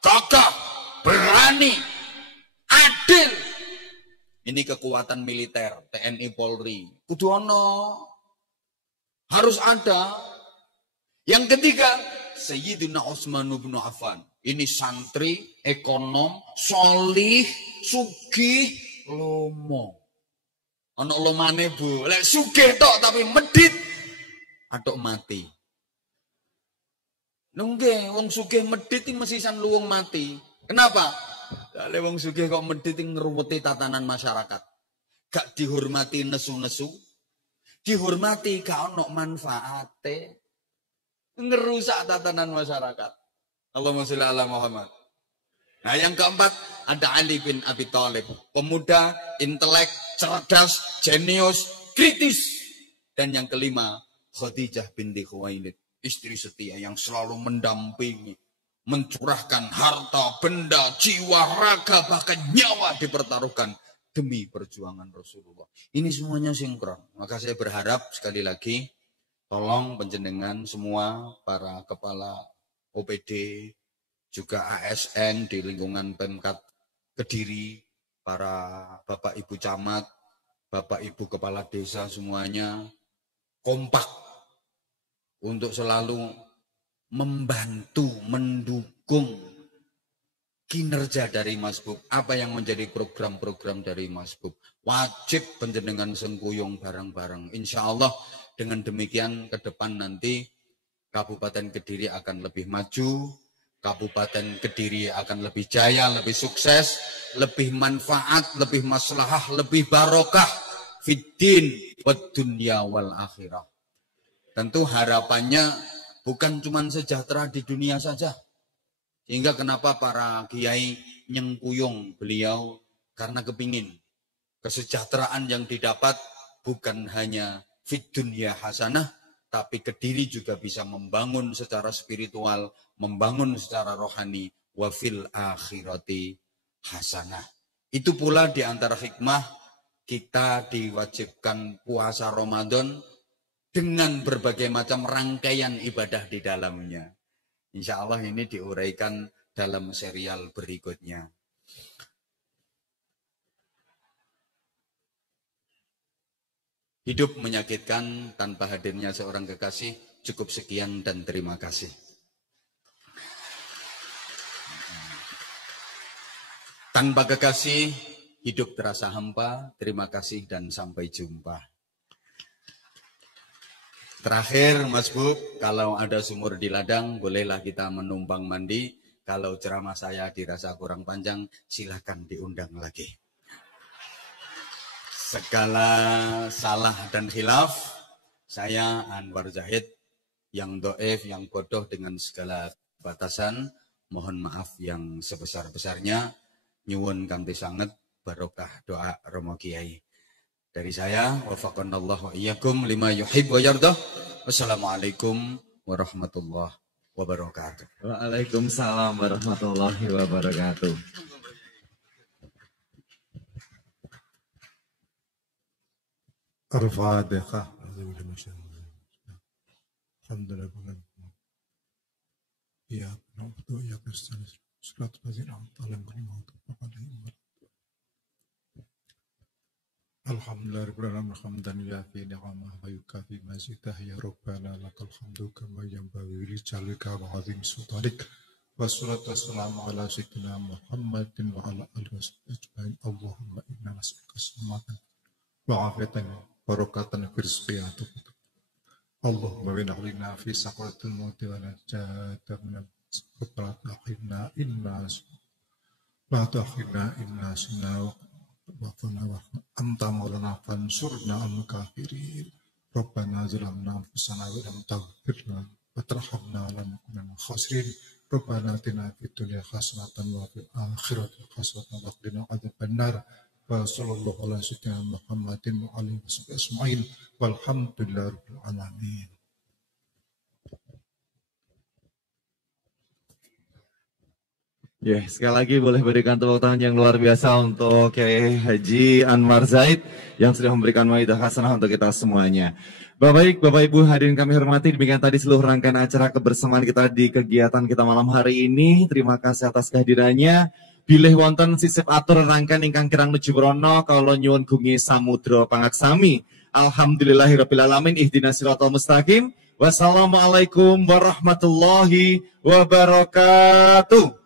gagah, berani, adil. Ini kekuatan militer TNI Polri. Kudu ono, harus ada. Yang ketiga, Sayyidina Utsman bin Affan. Ini santri, ekonom, solih, sugih, lomo. Ana lomane Bu. Lek sugih tok tapi medit, atok mati. Nungge, wong sugih medit iki mesti san luwung mati. Kenapa? Lek wong sugih kok medit ngruweti tatanan masyarakat. Gak dihormati nesu-nesu. Dihormati gak ono manfaate. Ngerusak tatanan masyarakat. Allahumma sholli ala Muhammad. Nah, yang keempat ada Ali bin Abi Thalib, pemuda, intelek, cerdas, jenius, kritis. Dan yang kelima, Khadijah binti Khuwailid, istri setia yang selalu mendampingi, mencurahkan harta, benda, jiwa, raga, bahkan nyawa dipertaruhkan demi perjuangan Rasulullah. Ini semuanya sinkron. Maka saya berharap sekali lagi, tolong penjenengan semua para kepala OPD, juga ASN di lingkungan Pemkat Kediri, para Bapak Ibu Camat, Bapak Ibu Kepala Desa semuanya kompak untuk selalu membantu, mendukung kinerja dari Mas Bub. Apa yang menjadi program-program dari Mas Bub. Wajib penjenengan sengkuyung bareng-bareng. Insya Allah dengan demikian ke depan nanti Kabupaten Kediri akan lebih maju, Kabupaten Kediri akan lebih jaya, lebih sukses, lebih manfaat, lebih maslahah, lebih barokah fiddin wad dunya wal akhirah. Tentu harapannya bukan cuma sejahtera di dunia saja. Sehingga kenapa para kiai nyengkuyung beliau, karena kepingin kesejahteraan yang didapat bukan hanya fid dunya hasanah, tapi Kediri juga bisa membangun secara spiritual, membangun secara rohani, wa fil akhirati hasanah. Itu pula di antara hikmah kita diwajibkan puasa Ramadan dengan berbagai macam rangkaian ibadah di dalamnya. Insya Allah ini diuraikan dalam serial berikutnya. Hidup menyakitkan tanpa hadirnya seorang kekasih. Cukup sekian dan terima kasih. Tanpa kekasih, hidup terasa hampa. Terima kasih dan sampai jumpa. Terakhir, Mas Bu, kalau ada sumur di ladang, bolehlah kita menumpang mandi. Kalau ceramah saya dirasa kurang panjang, silakan diundang lagi. Segala salah dan khilaf, saya Anwar Zahid, yang do'if, yang bodoh dengan segala batasan, mohon maaf yang sebesar-besarnya, nyuwun kanthi sanget barokah doa Romo Kiai. Dari saya, wafaqanallahu wa iyyakum lima yuhib wa yardah. Wassalamualaikum warahmatullahi wabarakatuh. Waalaikumsalam warahmatullahi wabarakatuh. الفاتحة الحمد لله إياك نعبد وإياك نستعين صراط الذين أنعمت عليهم غير المغضوب عليهم ولا الحمد لله رب العالمين حمدا يوافي نعمه ويكافئ مزيده يا ربنا لك الحمد كما ينبغي لجلالك وعظيم سلطانك والصلاة والسلام على سيدنا محمد وعلى آله وصحبه أجمعين اللهم إنا نسألك السلامة وعافية barokatan firsqiyatu. Allahumma bina'lina fi saqratil mauti wa najata minal la ta'khidna inna sinna wa qana wa anta maulana fansurna al-kafirin. Rabbana zalamna anfusana wa lam taghfir lana wa tarhamna lanakunanna minal khasirin. Rabbana atina fid dunya hasanatan wa fil akhirati hasanatan wa qina adzabannar. Wassallallahu ala sayyidina Muhammadin wa alihi wasallam asma'in walhamdulillahi rabbil alamin. Ya, sekali lagi boleh berikan tepuk tangan yang luar biasa untuk Kiai Haji Anwar Zaid yang sudah memberikan mauidah hasanah untuk kita semuanya. Bapak Ibu hadirin kami hormati, demikian tadi seluruh rangkaian acara kebersamaan kita di kegiatan kita malam hari ini. Terima kasih atas kehadirannya. Bilih wonten sisip atur rangkaian ingkang kirang nuju brono kawula nyuwun gungi samudra pangaksami. Alhamdulillahirabbil alamin ihdinas siratal mustaqim. Wassalamualaikum warahmatullahi wabarakatuh.